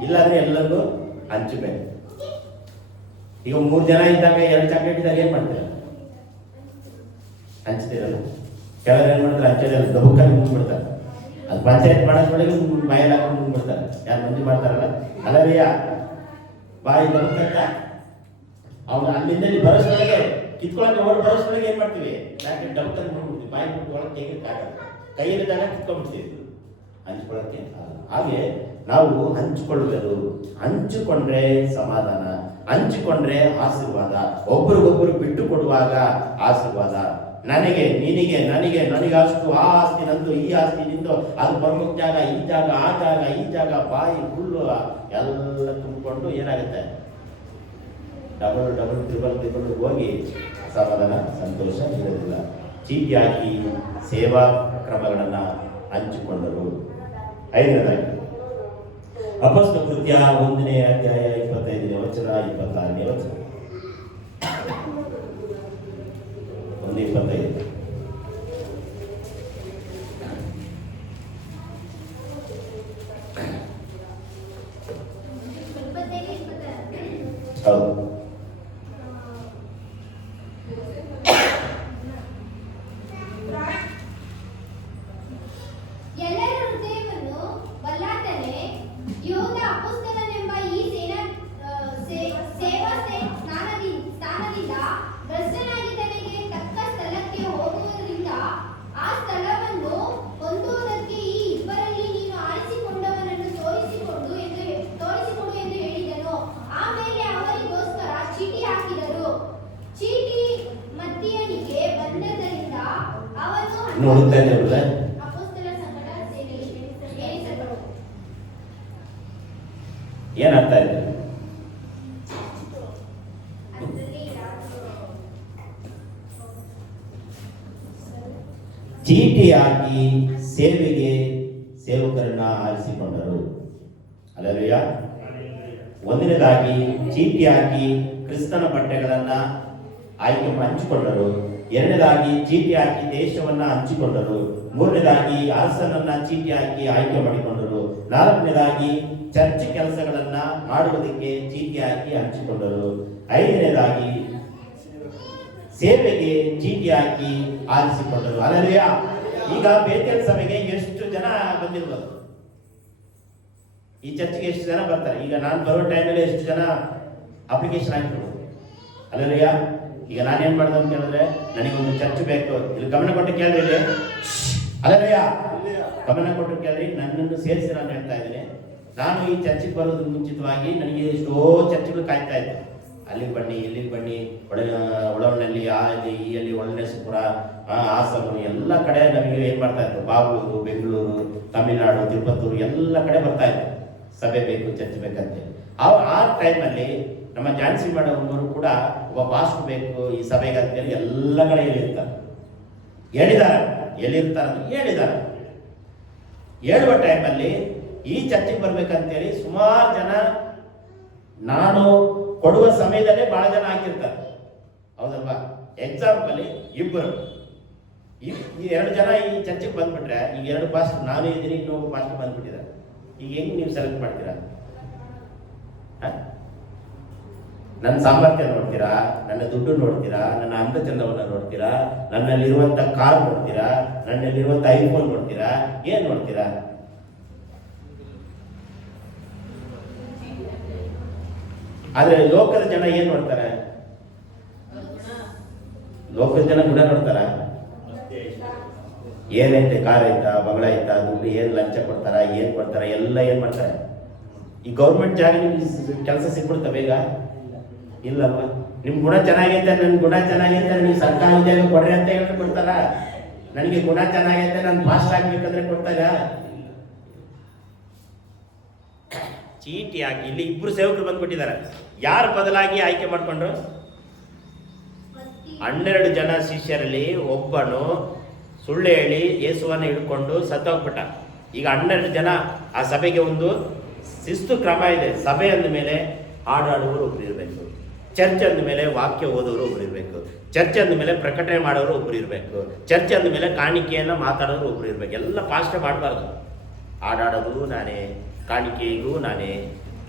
ಇಲ್ಲಾಂದ್ರೆ ಎಲ್ಲರಿಗೂ ಹಂಚಬೇಕು. ಈಗ 3 ಜನ ಇದ್ದಾಗ 2 ಚಾಕ್ಲೇಟ್ ಇದ್ದಾಗ ಏನ್ ಮಾಡ್ತಾರೆ? ಹಂಚ್ತೀರಲ್ಲ. ಕೆಲವರು ಏನ್ ಮಾಡ್ತಾರೆ? ಹಂಚೋದಿಲ್ಲ, ಗಬುಕ್ಕಲ್ಲಿ ಮುಂಚ್ಬಿಡ್ತಾರೆ. ಅದು ಪಂಚಾಯತ್ ಮಾಡೋದ್ರೊಳಗೆ ಬಾಯಲ್ಲಿ ಹಾಕೊಂಡು ಮುಂದ್ಬಿಡ್ತಾರೆ. ಯಾರು ಮಂದಿ ಮಾಡ್ತಾರಲ್ಲ, ಅಲ್ಲವಯ್ಯ ಬಾಯಿ ಗಬುಕ್ಕಂತ ಅವ್ನು ಅಲ್ಲಿಂದ ಬರೋಷ್ಟ್ರೊಳಗೆ ಕಿತ್ಕೊಳ್ಳೋಕೆ ಬರೋಷ್ಟ್ರೊಳಗೆ ಏನ್ ಮಾಡ್ತೀವಿ? ಚಾಕ್ಲೇಟ್ ಡಬಕ್ಕಲ್ಲಿ ಮುಂದ್ಬಿಡ್ತೀವಿ. ಬಾಯಿ ಬಿಟ್ಟು ಒಳಗೆ ತೆಗಿಯಕ್ಕಾಗಲ್ಲ. ಕೈಯಲ್ಲಿದ್ದಾಗ ಕಿತ್ಕೊಂಡ್ಬಿಡ್ತೀವಿ. ಹಂಚ್ಕೊಳ್ಳೋಕ್ಕೆ ಹಾಗೆ ನಾವು ಹಂಚಿಕೊಳ್ಳಬೇಕು. ಹಂಚಿಕೊಂಡ್ರೆ ಸಮಾಧಾನ, ಹಂಚಿಕೊಂಡ್ರೆ ಆಶೀರ್ವಾದ. ಒಬ್ರಿಗೊಬ್ಬರು ಬಿಟ್ಟು ಕೊಡುವಾಗ ಆಶೀರ್ವಾದ. ನನಗೆ ನಿನಗೆ ನನಗೆ ನನಗಷ್ಟು ಆ ಆಸ್ತಿ ನಂದು ಈ ಆಸ್ತಿ ನಿಂದು ಅದು ಪ್ರಮುಖ ಜಾಗ ಈ ಜಾಗ ಆ ಜಾಗ ಈ ಜಾಗ ಬಾಯಿ ಫುಲ್ಲು ಎಲ್ಲ ತುಂಬಿಕೊಂಡು ಏನಾಗುತ್ತೆ ಡಬಲ್ ಡಬಲ್ ತ್ರಿಬಲ್ ಹೋಗಿ ಸಮಾಧಾನ ಸಂತೋಷ ಇರೋದಿಲ್ಲ. ಚೀಟಿ ಹಾಕಿ ಸೇವಾ ಕ್ರಮಗಳನ್ನು ಹಂಚಿಕೊಂಡರು. 5ನೇದಾಗಿ ಅಪೊಸ್ತಲ ಕೃತ್ಯ 1ನೇ ಅಧ್ಯಾಯ 25ನೇ ವಚನ 26ನೇ ವಚನ. 1:25. ಹೌದು. ಎಲ್ಲರ ಹೃದಯವನ್ನು ಬಲ್ಲಾತನೇ ಯೋಧ ಅಪೊಸ್ತಲನೆಂಬ ಈ ಸೇವಾ ಸ್ಥಾನದಿಂದ ಭ್ರಷ್ಟನಾಗಿ ತನಗೆ ತಕ್ಕ ಸ್ಥಳಕ್ಕೆ ಹೋಗುವುದರಿಂದ ಆ ಸ್ಥಳವನ್ನು ಹೊಂದುವುದಕ್ಕೆ ಈ ಇಬ್ಬರಲ್ಲಿ ನೀನು ಆರಿಸಿಕೊಂಡವನನ್ನು ತೋರಿಸಿಕೊಡು ಎಂದು ಹೇಳಿದನು. ಆಮೇಲೆ ಅವರಿಗೋಸ್ಕರ ಚೀಟಿ ಹಾಕಿದರು. ಚೀಟಿ ಮತ್ತಿಯನಿಗೆ ಬಂದದ್ದರಿಂದ ಅವನು ಅಪೊಸ್ತಲ ಸಂಗಡ ಸೇರಿಸಲ್ಪಟ್ಟನು. ಏನರ್ಥ ಇದೆ? ಚೀಟಿ ಹಾಕಿ ಸೇವೆಗೆ ಸೇವಕರನ್ನ ಆರಿಸಿಕೊಂಡರು. ಅಲ್ಲವೇ? 1ನೇದಾಗಿ ಚೀಟಿ ಹಾಕಿ ಕ್ರಿಸ್ತನ ಬಟ್ಟೆಗಳನ್ನ ಹಂಚಿಕೊಂಡರು. 2ನೇದಾಗಿ ಚೀಟಿ ಹಾಕಿ ದೇಶವನ್ನ ಹಂಚಿಕೊಂಡರು. 3ನೇದಾಗಿ ಅರಸನನ್ನ ಚೀಟಿ ಹಾಕಿ ಆಯ್ಕೆ ಮಾಡಿಕೊಂಡರು. 4ನೇದಾಗಿ ಚರ್ಚ್ ಕೆಲಸಗಳನ್ನ ಮಾಡುವುದಕ್ಕೆ ಚೀಟಿ ಹಾಕಿ ಹಂಚಿಕೊಂಡರು. 5ನೇದಾಗಿ ಸೇವೆಗೆ ಚೀಟಿ ಹಾಕಿ ಆರಿಸಿಕೊಂಡರು. ಅಲ್ಲವೇ? ಈಗ ಬೇತೇಲ್ ಸಭೆಗೆ ಎಷ್ಟು ಜನ ಬಂದಿರ್ಬೋದು? ಈ ಚರ್ಚ್ಗೆ ಎಷ್ಟು ಜನ ಬರ್ತಾರೆ? ಈಗ ನಾನು ಬರೋ ಟೈಮಲ್ಲಿ ಎಷ್ಟು ಜನ ಅಪ್ಲಿಕೇಶನ್ ಹಾಕಿರ್ಬೋದು? ಅಲ್ಲವೇ? ಈಗ ನಾನೇನ್ ಮಾಡ್ದೆ ಅಂತ ಹೇಳಿದ್ರೆ, ನನಗೊಂದು ಚರ್ಚ್ ಬೇಕು. ಇಲ್ಲಿ ಗಮನ ಕೊಟ್ಟು ಕೇಳ್ರಿ. ಇಲ್ಲಿ ಅಲ್ಲವೇ? ಗಮನ ಕೊಟ್ಟು ಕೇಳ್ರಿ. ನನ್ನನ್ನು ಸೇರಿಸಿ ನಾನು ಹೇಳ್ತಾ ಇದ್ದೀನಿ. ನಾನು ಈ ಚರ್ಚಿಗೆ ಬರೋದ್ರ ಮುಂಚಿತವಾಗಿ ನನಗೆ ಎಷ್ಟೋ ಚರ್ಚ್ಗಳು ಕಾಯ್ತಾ ಇದ್ದೆ. ಅಲ್ಲಿಗೆ ಬನ್ನಿ, ಇಲ್ಲಿಗೆ ಬನ್ನಿ, ಒಳವಣ್ಣಲ್ಲಿ, ಈ ಅಲ್ಲಿ ಒಳನೇಶ್ವರ, ಹಾಸನ ಎಲ್ಲ ಕಡೆ ನಮಗೆ ಏನು ಮಾಡ್ತಾ ಇತ್ತು, ಬಾಗಲೂರು, ಬೆಂಗಳೂರು, ತಮಿಳುನಾಡು, ತಿರುಪತ್ತೂರು ಎಲ್ಲ ಕಡೆ ಬರ್ತಾ ಇತ್ತು ಸಭೆ ಬೇಕು, ಚರ್ಚ್ ಬೇಕಂತೇಳಿ. ಆ ಟೈಮಲ್ಲಿ ನಮ್ಮ ಜಾನ್ಸಿ ಮಾಡೋರು ಕೂಡ ಒಬ್ಬ ಪಾಸ್ಟ್ ಬೇಕು ಈ ಸಭೆಗೆ ಅಂತೇಳಿ ಎಲ್ಲ ಕಡೆ ಹೇಳಿರ್ತಾರೆ. ಹೇಳಿದ್ದಾರೆ. ಹೇಳುವ ಟೈಮಲ್ಲಿ ಈ ಚರ್ಚಿಗೆ ಬರ್ಬೇಕಂತೇಳಿ ಸುಮಾರು ಜನ ನಾನು ಕೊಡುವ ಸಮಯದಲ್ಲೇ ಬಹಳ ಜನ ಹಾಕಿರ್ತಾರೆ. ಹೌದಲ್ವಾ? ಎಕ್ಸಾಂಪಲ್ ಇಬ್ಬರು, ಈ 2 ಜನ ಈ ಚರ್ಚಿಗೆ ಬಂದ್ಬಿಟ್ರೆ, ಈಗ 2 ಪಾಸ್ಟ್ ನಾನೇ ಇದ್ದೀನಿ, ಇನ್ನೊಬ್ಬ ಪಾಸ್ಟ್ ಬಂದ್ಬಿಟ್ಟಿದ್ದಾರೆ. ಈಗ ಹೆಂಗ್ ನೀವು ಸೆಲೆಕ್ಟ್ ಮಾಡ್ತೀರಾ? ನನ್ನ ಸಾಮರ್ಥ್ಯ ನೋಡ್ತೀರಾ? ನನ್ನ ದುಡ್ಡು ನೋಡ್ತೀರಾ? ನನ್ನ ಅಂದಚಂದವನ್ನು ನೋಡ್ತೀರಾ? ನನ್ನಲ್ಲಿರುವಂತ ಕಾರ್ ನೋಡ್ತೀರಾ? ನನ್ನಲ್ಲಿರುವಂತ ಐಫೋನ್ ನೋಡ್ತೀರಾ? ಏನ್ ನೋಡ್ತೀರಾ? ಆದ್ರೆ ಲೋಕದ ಜನ ಏನ್ ನೋಡ್ತಾರೆ? ಲೋಕದ ಜನ ಗುಣ ನೋಡ್ತಾರ? ಏನೈತೆ, ಕಾರ್ ಐತಾ, ಬಂಗಳ ಐತಾ, ದುಡ್ಡು ಏನ್ ಲಂಚ ಕೊಡ್ತಾರ, ಏನ್ ಕೊಡ್ತಾರ, ಎಲ್ಲ ಏನ್ ಮಾಡ್ತಾರೆ? ಈ ಗೌರ್ಮೆಂಟ್ ಜಾಗ ನಿಮ್ಗೆ ಕೆಲಸ ಸಿಗ್ಬಿಡ್ತಾ ಬೇಗ? ಇಲ್ಲಲ್ವಾ? ನಿಮ್ ಗುಣ ಚೆನ್ನಾಗೈತೆ, ನನ್ ಗುಣ ಚೆನ್ನಾಗೈತೆ, ನೀವು ಸರ್ಕಾರ ಉದ್ಯೋಗ ಕೊಡ್ರಿ ಅಂತ ಹೇಳಿ ಕೊಡ್ತಾರ? ನನಗೆ ಗುಣ ಚೆನ್ನಾಗೈತೆ, ನಾನು ಫಾಸ್ಟ್ ಆಗ್ಬೇಕಂದ್ರೆ ಕೊಡ್ತಾರ? ಚೀಟಿ ಹಾಕಿ ಇಲ್ಲಿ ಇಬ್ರು ಸೇವಕರು ಬಂದ್ಬಿಟ್ಟಿದ್ದಾರೆ. ಯಾರು ಬದಲಾಗಿ ಆಯ್ಕೆ ಮಾಡ್ಕೊಂಡ್ರು? 12 ಜನ ಶಿಷ್ಯರಲ್ಲಿ ಒಬ್ಬನು ಸುಳ್ಳು ಹೇಳಿ ಯೇಸುವನ್ನು ಹಿಡ್ಕೊಂಡು ಸತ್ತೋಗ್ಬಿಟ್ಟ. ಈಗ 12 ಜನ ಆ ಸಭೆಗೆ ಒಂದು ಶಿಸ್ತು ಕ್ರಮ ಇದೆ. ಸಭೆ ಅಂದ ಮೇಲೆ ಹಾಡಾಡುವವರು ಒಬ್ರು ಇರಬೇಕು, ಚರ್ಚ್ ಅಂದ ಮೇಲೆ ವಾಕ್ಯ ಓದೋರು ಒಬ್ರು ಇರಬೇಕು, ಚರ್ಚ್ ಅಂದ ಮೇಲೆ ಪ್ರಕಟಣೆ ಮಾಡೋರು ಒಬ್ರು ಇರಬೇಕು, ಚರ್ಚ್ ಅಂದ ಮೇಲೆ ಕಾಣಿಕೆಯನ್ನು ಮಾತಾಡೋರು ಒಬ್ರು ಇರಬೇಕು. ಎಲ್ಲ ಫಾಸ್ಟ್ ಮಾಡಬಾರ್ದು. ಹಾಡಾಡೋದು ನಾನೇ, ಕಾಣಿಕೆಗೂ ನಾನೇ,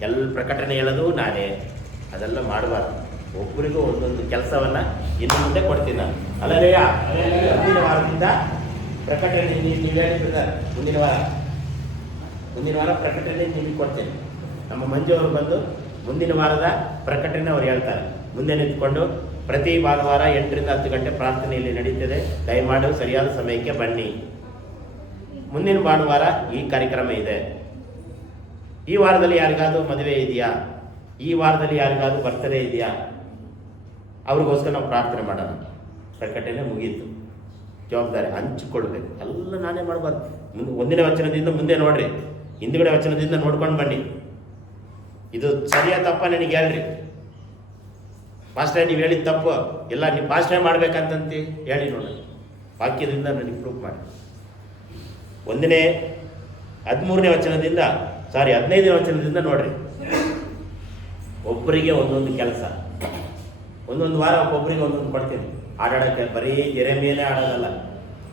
ಎಲ್ಲ ಪ್ರಕಟಣೆ ಹೇಳೋದು ನಾನೇ, ಅದೆಲ್ಲ ಮಾಡಬಾರ್ದು. ಒಬ್ಬರಿಗೂ ಒಂದೊಂದು ಕೆಲಸವನ್ನು ಇನ್ನು ಮುಂದೆ ಕೊಡ್ತೀನಿ ನಾನು. ಅಲ್ಲವೇ? ಮುಂದಿನ ವಾರದಿಂದ ಪ್ರಕಟಣೆ ನೀವು ಹೇಳಿಬಿಡ್ತಾರೆ. ಮುಂದಿನ ವಾರ ಪ್ರಕಟಣೆ ನಿಮಗೆ ಕೊಡ್ತೇನೆ. ನಮ್ಮ ಮಂಜು ಅವರು ಬಂದು ಮುಂದಿನ ವಾರದ ಪ್ರಕಟಣೆ ಅವ್ರು ಹೇಳ್ತಾರೆ. ಮುಂದೆ ನಿಂತ್ಕೊಂಡು ಪ್ರತಿ ಭಾನುವಾರ 8 ರಿಂದ 10 ಗಂಟೆ ಪ್ರಾರ್ಥನೆಯಲ್ಲಿ ನಡೀತದೆ. ದಯಮಾಡಿ ಸರಿಯಾದ ಸಮಯಕ್ಕೆ ಬನ್ನಿ. ಮುಂದಿನ ಭಾನುವಾರ ಈ ಕಾರ್ಯಕ್ರಮ ಇದೆ. ಈ ವಾರದಲ್ಲಿ ಯಾರಿಗಾದ್ರೂ ಮದುವೆ ಇದೆಯಾ? ಈ ವಾರದಲ್ಲಿ ಯಾರಿಗಾದ್ರೂ ಬರ್ತಡೇ ಇದೆಯಾ? ಅವ್ರಿಗೋಸ್ಕರ ನಾವು ಪ್ರಾರ್ಥನೆ ಮಾಡೋಣ. ಪ್ರಕಟಣೆ ಮುಗೀತು. ಜವಾಬ್ದಾರಿ ಹಂಚಿಕೊಳ್ಬೇಕು. ಎಲ್ಲ ನಾನೇ ಮಾಡಬಾರ್ದು. ಒಂದನೇ ವಚನದಿಂದ ಮುಂದೆ ನೋಡ್ರಿ, ಹಿಂದುಗಡೆ ವಚನದಿಂದ ನೋಡ್ಕೊಂಡು ಬನ್ನಿ. ಇದು ಸರಿಯಾ ತಪ್ಪ ನನಗೆ ಹೇಳ್ರಿ. ಪಾಸ್ಟೇ ನೀವು ಹೇಳಿದ ತಪ್ಪು ಎಲ್ಲ ನೀವು ಪಾಸ್ಟೇ ಮಾಡ್ಬೇಕಂತಂತ ಹೇಳಿ ನೋಡ್ರಿ, ವಾಕ್ಯದಿಂದ ನನಗೆ ಪ್ರೂಫ್ ಮಾಡಿ. 13ನೇ ವಚನದಿಂದ 15ನೇ ವಚನದಿಂದ ನೋಡ್ರಿ. ಒಬ್ಬರಿಗೆ ಒಂದೊಂದು ಕೆಲಸ, ಒಂದೊಂದು ವಾರ ಒಬ್ಬೊಬ್ಬರಿಗೆ ಒಂದೊಂದು ಕೊಡ್ತೀನಿ ಆಡೋಕ್ಕೆ. ಬರೀ ಮೇಲೆ ಆಡೋದಲ್ಲ,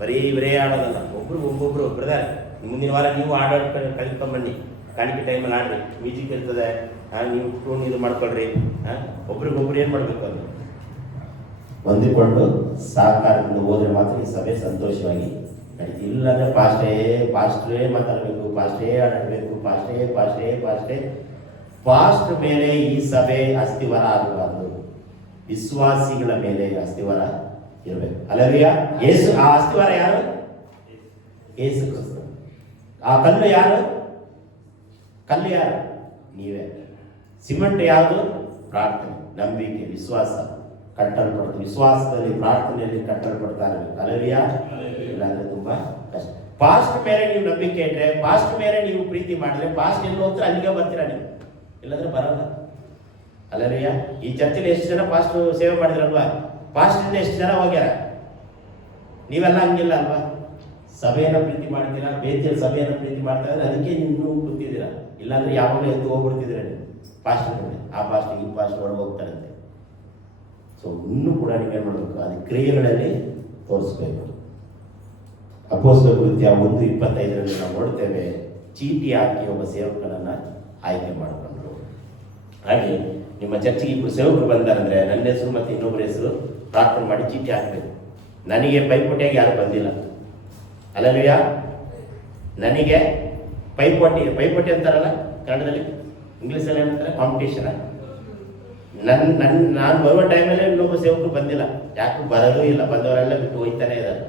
ಬರೀ ಇವರೇ ಆಡೋದಲ್ಲ, ಒಬ್ಬೊಬ್ರು ಬ್ರದರ್ ಮುಂದಿನ ವಾರ ನೀವು ಆಡೋದು ಕಲಿತ್ಕೊಂಬನ್ನಿ. ಕಾಣಿಕೆ ಟೈಮಲ್ಲಿ ಆಡ್ರಿ, ಮ್ಯೂಸಿಕ್ ಇರ್ತದೆ, ನೀವು ಟೂನ್ ಇದು ಮಾಡ್ಕೊಳ್ರಿ. ಒಬ್ರಿಗೊಬ್ರು ಏನು ಮಾಡಬೇಕು ಅದು ಹೊಂದಿಕೊಂಡು ಸಹಕಾರದಿಂದ ಹೋದ್ರೆ ಮಾತ್ರ ಈ ಸಭೆ ಸಂತೋಷವಾಗಿ ನಡೀತಿ. ಇಲ್ಲಾಂದ್ರೆ ಪಾಸ್ಟ್ರೇ ಮಾತಾಡಬೇಕು, ಪಾಸ್ಟೇ ಆಡಬೇಕು, ಪಾಸ್ಟ್ ಮೇಲೆ ಈ ಸಭೆ ಅಸ್ಥಿವಾರ ಆಗಬಾರ್ದು. ವಿಶ್ವಾಸಿಗಳ ಮೇಲೆ ಅಸ್ಥಿವಾರ ಇರಬೇಕು. ಅಲ್ಲವೇ ಯೇಸು, ಆ ಅಸ್ಥಿವಾರ ಯಾರು? ಯೇಸು ಕ್ರಿಸ್ತ. ಆ ಕಲ್ಲು ಯಾರು? ನೀವೇ. ಸಿಮೆಂಟ್ ಯಾವುದು? ಪ್ರಾರ್ಥನೆ, ನಂಬಿಕೆ, ವಿಶ್ವಾಸ ಕಟ್ಟಲ್ಪಡ್ತು. ವಿಶ್ವಾಸದಲ್ಲಿ ಪ್ರಾರ್ಥನೆಯಲ್ಲಿ ಕಟ್ಟಲ್ಪಡ್ತಾ ಇರಬೇಕು. ಅಲ್ಲವೇ? ಇಲ್ಲಾಂದ್ರೆ ತುಂಬಾ ಕಷ್ಟ. ಪಾಸ್ಟ್ ಮೇಲೆ ನೀವು ನಂಬಿಕೆ ಇಟ್ಟರೆ, ಪಾಸ್ಟ್ ಮೇಲೆ ನೀವು ಪ್ರೀತಿ ಮಾಡಿದ್ರೆ, ಪಾಸ್ಟ್ ಎಲ್ಲೋ ಹೋದ್ರೆ ಅಲ್ಲಿಗೆ ಬರ್ತೀರಾ ನೀವು, ಇಲ್ಲಾಂದ್ರೆ ಬರಲ್ಲ. ಅಲ್ಲವೇ? ಈ ಚರ್ಚೆಲಿ ಎಷ್ಟು ಜನ ಪಾಸ್ಟ್ ಸೇವೆ ಮಾಡಿದ್ರಲ್ವಾ? ಪಾಸ್ಟಿಂದ ಎಷ್ಟು ಜನ ಹೋಗ್ಯಾರ? ನೀವೆಲ್ಲ ಹಂಗಿಲ್ಲ ಅಲ್ವಾ? ಸಭೆಯನ್ನು ಪ್ರೀತಿ ಮಾಡ್ತೀರಾ, ಬೇತಿಯಲ್ಲಿ ಸಭೆಯನ್ನು ಪ್ರೀತಿ ಮಾಡ್ತಾ ಇದ್ರೆ ಅದಕ್ಕೆ ನೀವು ಇನ್ನೂ ಕೂತಿದ್ದೀರಾ. ಇಲ್ಲಾಂದ್ರೆ ಯಾವಾಗಲೂ ಎದ್ದು ಹೋಗ್ಬಿಡ್ತಿದ್ದೀರ ನೀವು. ಪಾಸ್ಟ್ ಆ ಪಾಸ್ಟ್ ಈ ಪಾಸ್ಟ್ ಒಳಗೆ ಹೋಗ್ತಾರಂತೆ. ಸೊ ಇನ್ನೂ ಕೂಡ ನೀವೇನು ಮಾಡಬೇಕು? ಅದು ಕ್ರಿಯೆಗಳಲ್ಲಿ ತೋರಿಸ್ಬೇಕು. ಅಪೊಸ್ತಲ ಕೃತ್ಯ 1:25 ನಾವು ನೋಡ್ತೇವೆ, ಚೀಟಿ ಹಾಕಿ ಒಬ್ಬ ಸೇವಕನನ್ನ ಆಯ್ಕೆ ಮಾಡಿಕೊಂಡ್ರು. ಹಾಗೆ ನಿಮ್ಮ ಚರ್ಚಿಗೆ ಇಬ್ಬರು ಸೇವಕರು ಬಂದಾರಂದ್ರೆ ನನ್ನ ಹೆಸರು ಮತ್ತು ಇನ್ನೊಬ್ಬರ ಹೆಸರು ಪ್ರಾರ್ಥನೆ ಮಾಡಿ ಚೀಟಿ ಹಾಕಬೇಕು. ನನಗೆ ಪೈಪೋಟಿಯಾಗಿ ಯಾರು ಬಂದಿಲ್ಲ. ಅಲ್ಲವೇ? ನನಗೆ ಪೈಪೋಟಿ ಅಂತಾರಲ್ಲ ಕನ್ನಡದಲ್ಲಿ, ಇಂಗ್ಲೀಷಲ್ಲಿ ಏನಂತಾರೆ? ಕಾಂಪಿಟೇಷನ್. ನಾನು ಬರುವ ಟೈಮಲ್ಲಿ ಇನ್ನೊಬ್ಬ ಸೇವಕರು ಬಂದಿಲ್ಲ. ಯಾಕೆ ಬರೋದು ಇಲ್ಲ, ಬಂದವರೆಲ್ಲ ಬಿಟ್ಟು ಹೋಗ್ತಾನೆ ಇದ್ದಾರೆ.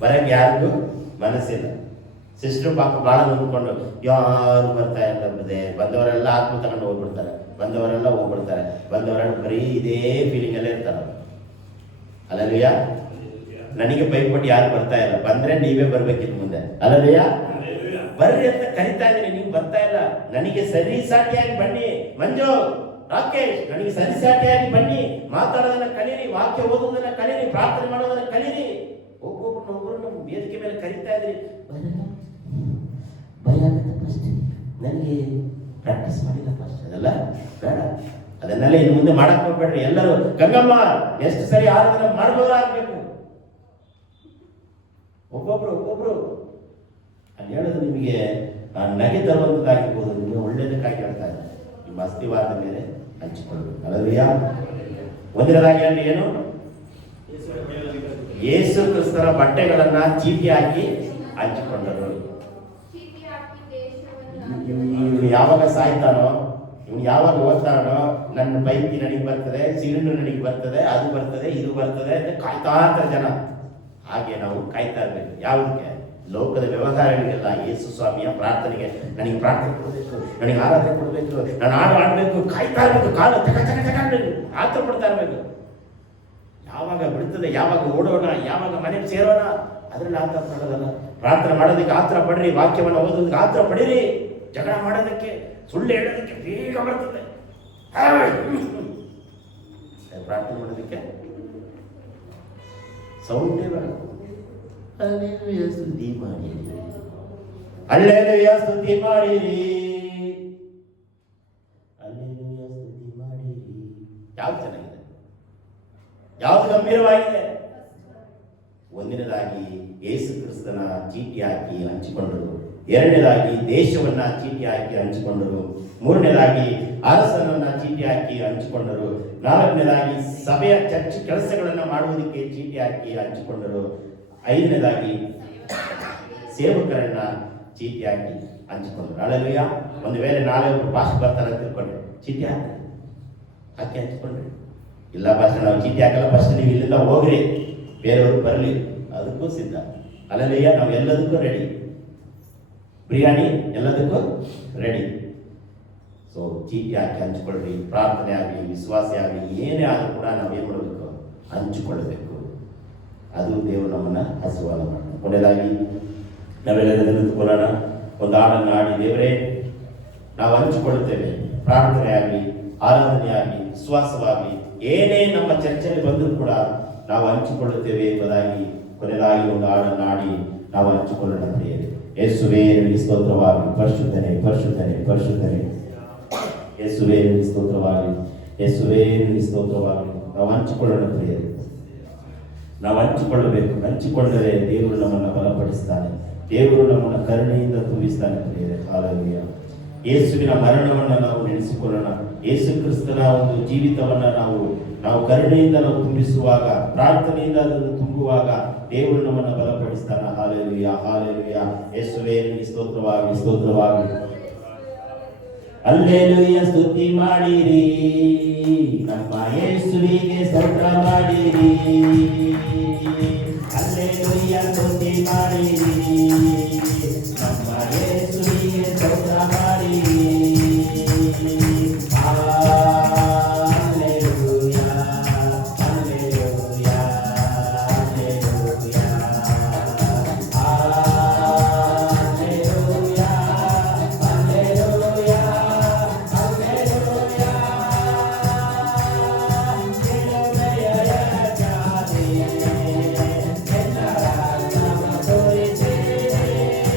ಬರೋಕ್ಕೆ ಯಾರಿಗೂ ಮನಸ್ಸಿಲ್ಲ. ಸಿಸ್ಟರ್ ಪಾಪ ಭಾಳ ನಂಬಿಕೊಂಡು ಯಾರು ಬರ್ತಾ ಇಲ್ಲ ಬರದೆ, ಬಂದವರೆಲ್ಲ ಆತ್ಮ ತಗೊಂಡು ಹೋಗ್ಬಿಡ್ತಾರೆ, ಬಂದವರೆಲ್ಲ ಬರೀ ಇದೇ ಫೀಲಿಂಗಲ್ಲೇ ಇರ್ತಾರೆ. ಅಲ್ಲವೇ? ನನಗೆ ಪೈಪೋಟಿ ಯಾರು ಬರ್ತಾ ಇಲ್ಲ. ಬಂದ್ರೆ ನೀವೇ ಬರ್ಬೇಕಿತ್ತು ಮುಂದೆ. ಅಲ್ಲವೇ? ಬರ್ರಿ ಅಂತ ಕರಿತಾ ಇದ್ದೀನಿ, ನೀವು ಬರ್ತಾ ಇಲ್ಲ. ನನಗೆ ಸರಿಸಾಟಿಯಾಗಿ ಬನ್ನಿ. ಮಂಜು, ರಾಕೇಶ್, ನನಗೆ ಸರಿಸಾಟಿಯಾಗಿ ಬನ್ನಿ. ಮಾತಾಡೋದನ್ನ ಕಲೀರಿ, ವಾಕ್ಯ ಓದೋದನ್ನ ಕಲೀರಿ, ಪ್ರಾರ್ಥನೆ ಮಾಡೋದನ್ನ ಕಲೀರಿ. ಒಬ್ಬೊಬ್ಬರನ್ನ ವೇದಿಕೆ ಮೇಲೆ ಕರಿತಾ ಇದ್ರಿ, ಭಯ ಆಗುತ್ತೆ ಫಸ್ಟ್. ನನಗೆ ಪ್ರಾಕ್ಟೀಸ್ ಮಾಡಿಲ್ಲ ಫಸ್ಟ್, ಅದೆಲ್ಲ ಬೇಡ. ಅದನ್ನೆಲ್ಲ ಇನ್ನು ಮುಂದೆ ಮಾಡಕ್ ಹೋಗ್ಬೇಡ್ರಿ. ಎಲ್ಲರೂ ಗಂಗಮ್ಮ ಎಷ್ಟು ಸರಿ ಆರಾಧನೆ ಮಾಡ್ಬೋದಾಗಬೇಕು. ಒಬ್ಬೊಬ್ರು ಅಲ್ಲಿ ಹೇಳೋದು ನಿಮಗೆ ನಗೆ ತರುವಂಥದ್ದಾಗಿರ್ಬೋದು. ನಿಮಗೆ ಒಳ್ಳೇದಕ್ಕಾಗಿ ಹೇಳ್ತಾ ಇದ್ದಾರೆ. ನಿಮ್ಮ ಅಸ್ಥಿವಾರದ ಮೇಲೆ ಹಂಚಿಕೊಳ್ಬೇಕು. ಅಲ್ಲವೇ? ಒಂದನೇದಾಗಿ ಹೇಳಿ ಏನು? ಯೇಸು ಕ್ರಿಸ್ತನ ಬಟ್ಟೆಗಳನ್ನ ಚೀಟಿ ಹಾಕಿ ಹಂಚಿಕೊಂಡರು. ಇವನು ಯಾವಾಗ ಸಾಯ್ತಾನೋ, ಇವನು ಯಾವಾಗ ಓದ್ತಾನೋ, ನನ್ನ ಪೈಕಿ ನನಗೆ ಬರ್ತದೆ, ಸಿಲಿಂಡರ್ ನನಗೆ ಬರ್ತದೆ, ಅದು ಬರ್ತದೆ, ಇದು ಬರ್ತದೆ ಅಂತ ಕಾಯ್ತಾ ಇರ್ತಾರೆ ಜನ. ಹಾಗೆ ನಾವು ಕಾಯ್ತಾ ಇರ್ಬೇಕು. ಯಾವುದಕ್ಕೆ? ಲೋಕದ ವ್ಯವಹಾರಗಳಿಗೆಲ್ಲ ಯೇಸು ಸ್ವಾಮಿಯ ಪ್ರಾರ್ಥನೆಗೆ. ನನಗೆ ಪ್ರಾರ್ಥನೆ ಕೊಡಬೇಕು, ನನಗೆ ಆರಾಧನೆ ಕೊಡಬೇಕು, ನಾನು ಆಡಬೇಕು, ಕಾಯ್ತಾ ಇರಬೇಕು. ಕಾಲು ತಗೊಂಡು ಆತರ ಪಡ್ತಾ ಇರಬೇಕು. ಯಾವಾಗ ಬಿಡ್ತದೆ, ಯಾವಾಗ ಓಡೋಣ, ಯಾವಾಗ ಮನೆಗೆ ಸೇರೋಣ, ಅದರಲ್ಲಿ ಆತರ ಪಡೋದಲ್ಲ. ಪ್ರಾರ್ಥನೆ ಮಾಡೋದಕ್ಕೆ ಆತರ ಪಡ್ರಿ, ವಾಕ್ಯವನ್ನು ಓದೋದಕ್ಕೆ ಆತರ ಪಡಿರಿ. ಜಗಳ ಮಾಡೋದಕ್ಕೆ, ಸುಳ್ಳು ಹೇಳೋದಕ್ಕೆ ಬೇಗ ಬರ್ತದೆ. ಪ್ರಾರ್ಥನೆ ಮಾಡೋದಕ್ಕೆ ಸೌಂಡೇ ಬರಲ್ಲ. ಹಲ್ಲೆಲೂಯಾ ಸ್ತುತಿ ಮಾಡಿರಿ, ಹಲ್ಲೆಲೂಯಾ ಸ್ತುತಿ ಮಾಡಿರಿ, ಹಲ್ಲೆಲೂಯಾ ಸ್ತುತಿ ಮಾಡಿರಿ. ಯಾವ್ದು ಚೆನ್ನಾಗಿದೆ? ಯಾವ್ದು ಗಂಭೀರವಾಗಿದೆ? ಒಂದನೇದಾಗಿ ಯೇಸು ಕ್ರಿಸ್ತನ ಚೀಟಿ ಹಾಕಿ ಹಂಚಿಕೊಂಡರು. ಎರಡನೇದಾಗಿ ದೇಶವನ್ನ ಚೀಟಿ ಹಾಕಿ ಹಂಚಿಕೊಂಡರು. ಮೂರನೇದಾಗಿ ಅರಸನನ್ನ ಚೀಟಿ ಹಾಕಿ ಹಂಚಿಕೊಂಡರು. ನಾಲ್ಕನೇದಾಗಿ ಸಭೆಯ ಚರ್ಚ್ ಕೆಲಸಗಳನ್ನ ಮಾಡುವುದಕ್ಕೆ ಚೀಟಿ ಹಾಕಿ ಹಂಚಿಕೊಂಡರು. ಐದನೇದಾಗಿ ಸೇವಕರನ್ನ ಚೀಟಿ ಹಾಕಿ ಹಂಚಿಕೊಂಡರು. ಅಲ್ಲವೇ? ಒಂದು ವೇಳೆ ನಾಳೆ ಒಬ್ಬರು ಭಾಷೆ ಬರ್ತಾರೆ ಅಂತ ತಿಳ್ಕೊಂಡ್ರೆ ಚೀಟಿ ಹಾಕಿ ಹಂಚಿಕೊಂಡ್ರಿ. ಇಲ್ಲ ಭಾಷೆ ನಾವು ಚೀಟಿ ಹಾಕಲ್ಲ, ಫಸ್ಟ್ ನೀವು ಇಲ್ಲಿಂದ ಹೋಗ್ರಿ, ಬೇರೆಯವರು ಬರಲಿ, ಅದಕ್ಕೂ ಸಿದ್ಧ. ಅಲ್ಲವೇ? ನಾವು ಎಲ್ಲದಕ್ಕೂ ರೆಡಿ. ಬಿರಿಯಾನಿ ಎಲ್ಲದಕ್ಕೂ ರೆಡಿ. ಸೊ ಚೀಟಿ ಹಾಕಿ ಹಂಚಿಕೊಳ್ಳ್ರಿ. ಪ್ರಾರ್ಥನೆ ಆಗಲಿ, ವಿಶ್ವಾಸ ಆಗಲಿ, ಏನೇ ಆದರೂ ಕೂಡ ನಾವು ಏನು ಮಾಡಬೇಕು? ಹಂಚಿಕೊಳ್ಳಬೇಕು. ಅದು ದೇವರು ನಮ್ಮನ್ನು ಆಶೀರ್ವಾದ ಮಾಡ್ತಾನೆ. ಕೊನೆಯದಾಗಿ ನಾವೆಲ್ಲರೂ ನಿಂತುಕೊಳ್ಳೋಣ. ಒಂದು ಹಾಡನ್ನು ಹಾಡಿ, ದೇವರೇ ನಾವು ಹಂಚಿಕೊಳ್ಳುತ್ತೇವೆ, ಪ್ರಾರ್ಥನೆ ಆಗಲಿ, ಆರಾಧನೆ ಆಗಲಿ, ವಿಶ್ವಾಸವಾಗಲಿ, ಏನೇ ನಮ್ಮ ಚರ್ಚೆಯಲ್ಲಿ ಬಂದರೂ ಕೂಡ ನಾವು ಹಂಚಿಕೊಳ್ಳುತ್ತೇವೆ ಎಂಬುದಾಗಿ ಕೊನೆಯದಾಗಿ ಒಂದು ಹಾಡನ್ನು ಹಾಡಿ ನಾವು ಹಂಚಿಕೊಳ್ಳೋಣ. ಪ್ರಿಯರೇ, ಯೇಸುವೇ ನಿನಗೆ ಸ್ತೋತ್ರವಾಗಲಿ, ಪರಿಶುದ್ಧನೇ ಪರಿಶುದ್ಧನೇ ಪರಿಶುದ್ಧನೇ. ಯೇಸುವೇ ನಿನಗೆ ಸ್ತೋತ್ರವಾಗಲಿ, ಯೇಸುವೇ ನಿನಗೆ ಸ್ತೋತ್ರವಾಗಲಿ. ನಾವು ಹಂಚಿಕೊಳ್ಳೋಣ ಪ್ರಿಯರೇ, ನಾವು ಹಂಚಿಕೊಳ್ಳಬೇಕು. ಹಂಚಿಕೊಂಡರೆ ದೇವರು ನಮ್ಮನ್ನು ಬಲಪಡಿಸ್ತಾನೆ, ದೇವರು ನಮ್ಮನ್ನು ಕರುಣೆಯಿಂದ ತುಂಬಿಸ್ತಾನೆ ಪ್ರಿಯರೇ. ಹಾಲೆಲೂಯಾ. ಯೇಸುವಿನ ಮರಣವನ್ನು ನಾವು ನೆನೆಸಿಕೊಳ್ಳೋಣ. ಯೇಸು ಕ್ರಿಸ್ತನ ಒಂದು ಜೀವಿತವನ್ನು ನಾವು ಕರುಣೆಯಿಂದ ನಾವು ತುಂಬಿಸುವಾಗ, ಪ್ರಾರ್ಥನೆಯಿಂದ ಅದನ್ನು ತುಂಬುವಾಗ ದೇವರು ನಮ್ಮನ್ನು ಬಲಪಡಿಸ್ತಾನೆ. Hallelujah, hallelujah. ಯೇಸುವೇ ನಿನಗೆ ಸ್ತೋತ್ರವಾಗಲಿ, ಸ್ತೋತ್ರವಾಗಲಿ. ಹಲ್ಲೆಲೂಯಾ, ಸ್ತುತಿ ಮಾಡಿರಿ, ನಮ್ಮ ಯೇಸುವಿಗೆ ಸ್ತೋತ್ರ ಮಾಡಿರಿ. ಹಲ್ಲೆಲೂಯಾ, ಸ್ತುತಿ ಮಾಡಿರಿ, ನಮ್ಮ ಯೇಸುವಿಗೆ ಸ್ತೋತ್ರ ಮಾಡಿರಿ. Hallelujah, hallelujah, hallelujah, hallelujah, hallelujah, hallelujah. ಶಿಲುಬೆಯ ಜಾತಿ ಎಲ್ಲರ ನಾಮ ತೋರಿಸಿರಿ.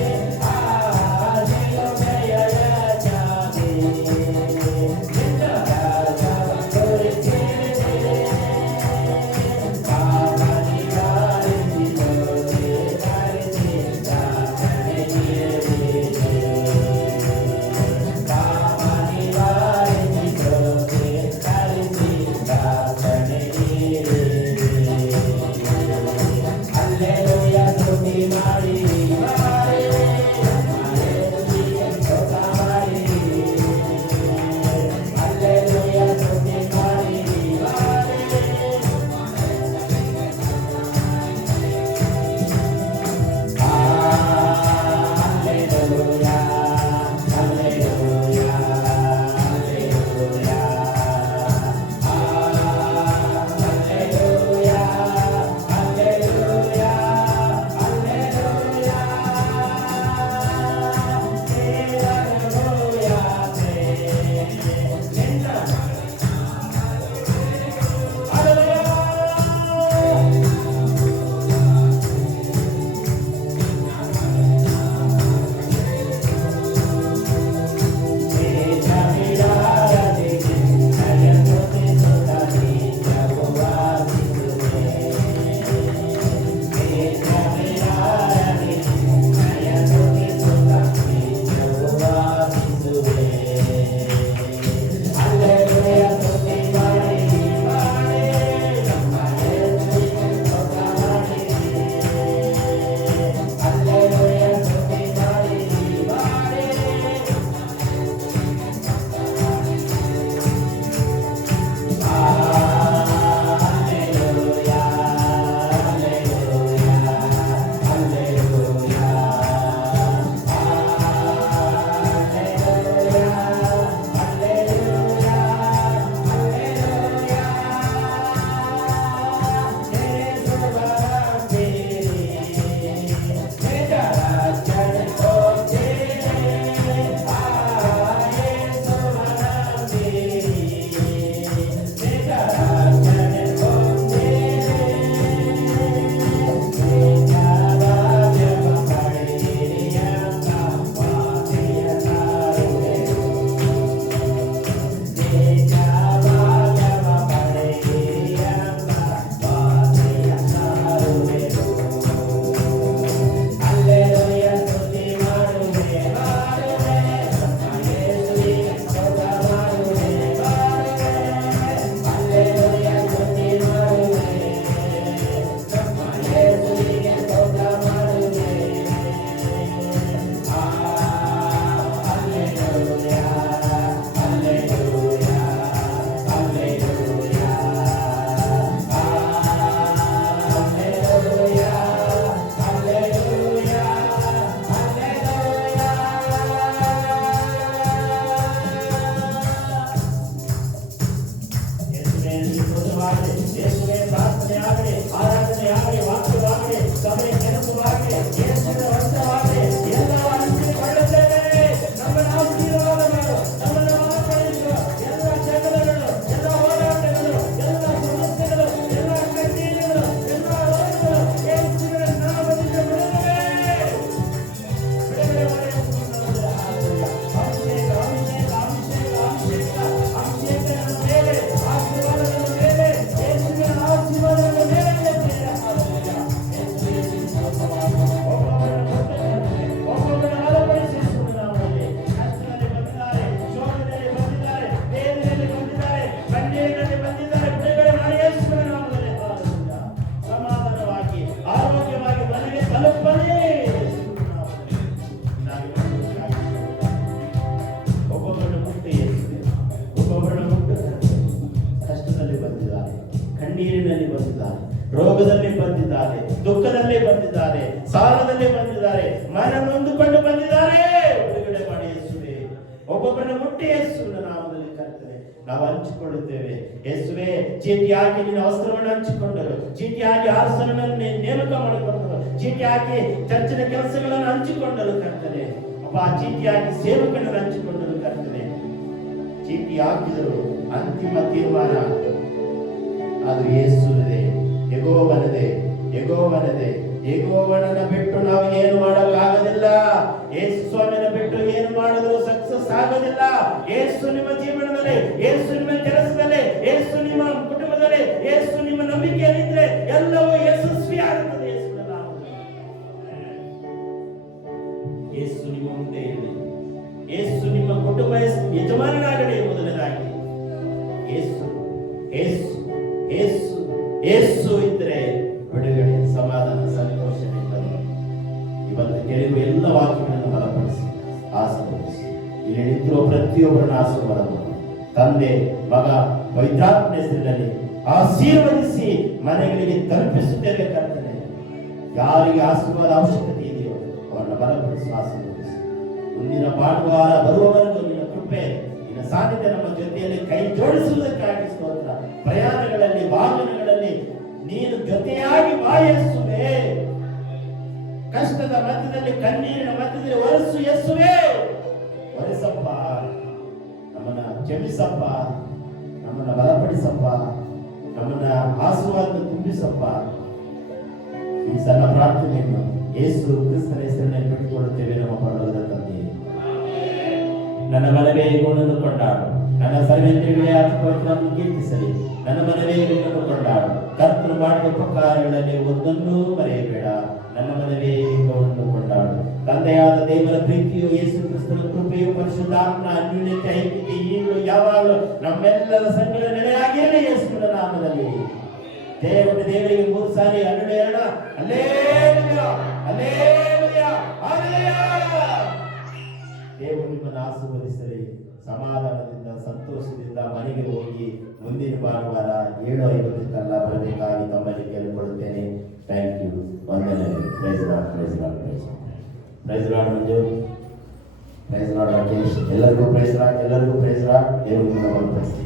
ದುಃಖದಲ್ಲೇ ಬಂದಿದ್ದಾರೆ, ಸಾಲದಲ್ಲೇ ಬಂದಿದ್ದಾರೆ, ಮನ ನೊಂದುಕೊಂಡು ಬಂದಿದ್ದಾರೆ. ಬಿಡುಗಡೆ ಮಾಡಿ ಯೇಸುವೆ. ಒಬ್ಬೊಬ್ಬರನ್ನು ಮುಟ್ಟಿ ಯೇಸುವಿನ ನಾಮದಲ್ಲಿ ಕರ್ತನೆ ನಾವು ಹಂಚಿಕೊಳ್ಳುತ್ತೇವೆ. ಯೇಸುವೆ, ಚೀಟಿ ಹಾಕಿ ನಿನ್ನ ವಸ್ತ್ರವನ್ನು ಹಂಚಿಕೊಂಡರು, ಚೀಟಿ ಹಾಕಿ ಆಸನವನ್ನು ನೇಮಕ ಮಾಡಿಕೊಂಡರು, ಚೀಟಿ ಹಾಕಿ ಚರ್ಚಿನ ಕೆಲಸಗಳನ್ನು ಹಂಚಿಕೊಂಡರು ಕರ್ತನೆ. ಅಪ್ಪ, ಚೀಟಿ ಹಾಕಿ ಸೇವಕರನ್ನು ಹಂಚಿಕೊಂಡರು ಕರ್ತನೆ. ಚೀಟಿ ಹಾಕಿದರು, ಅಂತಿಮ ತೀರ್ಮಾನ ಅದು ಯೇಸುವಿನದೇ, ಯೆಹೋವನದೇ, ಯೆಹೋವನದೇ. ಯೆಹೋವನನ್ನ ಬಿಟ್ಟು ನಾವು ಏನು ಮಾಡೋಕ್ಕಾಗೋದಿಲ್ಲ. ಯೇಸು ಸ್ವಾಮಿನ ಬಿಟ್ಟು ಏನು ಮಾಡಿದ್ರು ಸಕ್ಸಸ್ ಆಗೋದಿಲ್ಲ. ಯೇಸು ನಿಮ್ಮ ಜೀವನದಲ್ಲಿ, ಯೇಸು ನಿಮ್ಮ ಕೆಲಸದಲ್ಲಿ, ಯೇಸು ನಿಮ್ಮ ಕುಟುಂಬದಲ್ಲಿ, ಯೇಸು ನಿಮ್ಮ ನಂಬಿಕೆಯಲ್ಲಿದ್ರೆ ಎಲ್ಲವೂ ಯಶಸ್ವಿ ಆಗುತ್ತದೆ. ಯೇಸುವಿನ ನಾಮದಲ್ಲಿ ಯೇಸು ನಿಮ್ಮ ಮುಂದೆ ಇರಲಿ. ಯೇಸು ನಿಮ್ಮ ಕುಟುಂಬ ಯಜಮಾನನಾಗಲಿ. ಮೊದಲನೇದಾಗಿ ಯೇಸು ಯೇಸು ಯೇಸು ಯೇಸು ಇದ್ರೆ ಬಿಡುಗಡೆ, ಸಮಾಧಾನ, ಸಂತೋಷ, ನೆಮ್ಮದಿ. ಇವತ್ತು ಕೆಲವು ಎಲ್ಲ ವಾಕ್ಯಗಳನ್ನು ಬಲಪಡಿಸಿ ಆಶೀರ್ವದಿಸಿ ಇಲ್ಲಿ ನಿಂತಿರುವ ಪ್ರತಿಯೊಬ್ಬರನ್ನು ಆಶೀರ್ವಾದ ತಂದೆ, ಮಗ, ಪವಿತ್ರಾತ್ಮನ ಹೆಸರಿನಲ್ಲಿ ಆಶೀರ್ವದಿಸಿ ಮನೆಗಳಿಗೆ ತಲುಪಿಸುತ್ತೇವೆ ಕರ್ತನೆ. ಯಾರಿಗೆ ಆಶೀರ್ವಾದ ಅವಶ್ಯಕತೆ ಇದೆಯೋ ಅವರನ್ನು ಬಲಪಡಿಸಿ ಆಶೀರ್ವದಿಸಿ. ಮುಂದಿನ ಭಾನುವಾರ ಬರುವವರೆಗೂ ನಿನ್ನ ಕೃಪೆ, ನಿನ್ನ ಸಾನ್ನಿಧ್ಯ ನಮ್ಮ ಜೊತೆಯಲ್ಲಿ ಕೈ ಜೋಡಿಸುವುದಕ್ಕಾಗಿ ಸ್ತೋತ್ರ. ಪ್ರಯಾಣಗಳಲ್ಲಿ, ವಾಹನಗಳಲ್ಲಿ ನೀನು ಜೊತೆಯಾಗಿ ಬಾಯಿಸುವೆ. ಕಷ್ಟದ ಮಧ್ಯದಲ್ಲಿ, ಕಣ್ಣೀರಿನ ಮಧ್ಯದಲ್ಲಿ ಒರೆಸು ಯೇಸುವೆ. ಒರೆಸಪ್ಪ, ನಮ್ಮನ್ನ ಕ್ಷಮಿಸಪ್ಪ, ನಮ್ಮನ್ನ ಬಲಪಡಿಸಪ್ಪ, ನಮ್ಮನ್ನ ಆಶೀರ್ವಾದ ತುಂಬಿಸಪ್ಪ. ಈ ಸಣ್ಣ ಪ್ರಾರ್ಥನೆಯನ್ನು ಯೇಸು ಕ್ರಿಸ್ತನ ಹೆಸರಿನಲ್ಲಿ ಬಿಟ್ಟುಕೊಳ್ಳುತ್ತೇವೆ ನಮ್ಮ ಪರಲೋಕದ ತಂದೆ. ನನ್ನ ಮನವೇ ಗುಣವನ್ನು ಕೊಂಡಾಡು, ನನ್ನ ಸರ್ವೇಂದ್ರಿಯ ಪವಿತ್ರವನ್ನು ಕೀರ್ತಿಸಲಿ. ನನ್ನ ಮನವೇ ಗುಣವನ್ನು ಕೊಂಡಾಡು, ಕರ್ತನು ಮಾಡಿದ ಉಪಕಾರಗಳಲ್ಲಿ ಒಂದನ್ನೂ ಮರೆಯಬೇಡ. ನನ್ನ ಮನವೇ ಗುಣವನ್ನು ಕೊಂಡಾಡು. ತಂದೆಯಾದ ದೇವರ ಪ್ರೀತಿಯು, ಯೇಸು ಕ್ರಿಸ್ತನ ಕೃಪೆಯು, ಪರಿಶುದ್ಧಾತ್ಮನ ಅನ್ಯೋನ್ಯತೆ, ಐಕ್ಯತೆ ಈಗಲೂ ಯಾವಾಗಲೂ ನಮ್ಮೆಲ್ಲರ ಸಂಗಡ ನೆಲೆಯಾಗಿರಲಿ. ಯೇಸುವಿನ ನಾಮದಲ್ಲಿ ದೇವರ ದೇವರಿಗೆ 3 ಸಾರಿ ಹಲ್ಲೆಲೂಯ, ಹಲ್ಲೆಲೂಯಾ, ಹಲ್ಲೆಲೂಯಾ, ಹಲ್ಲೆಲೂಯಾ. ದೇವರು ನಿಮ್ಮನ್ನು ಆಶೀರ್ವದಿಸಲಿ. ಸಮಾಧಾನದಿಂದ, ಸಂತೋಷದಿಂದ ಮನೆಗೆ ಹೋಗಿ ಮುಂದಿನ ಭಾನುವಾರ 7:50 ಬರಬೇಕಾಗಿ ತಮ್ಮಲ್ಲಿ ಕೇಳಿಕೊಳ್ಳುತ್ತೇನೆ. Thank you. ವಂದನೆಗಳು. Praise Lord, praise Lord, praise Lord. Praise Lord Manju, praise Lord Rakesh. ಎಲ್ಲರಿಗೂ ಪ್ರೈಸ್ ಲಾರ್ಡ್, ಎಲ್ಲರಿಗೂ ಪ್ರೈಸ್ ಲಾರ್ಡ್. ದೇವರು ನಿಮ್ಮನ್ನು ಬಲಪಡಿಸಲಿ.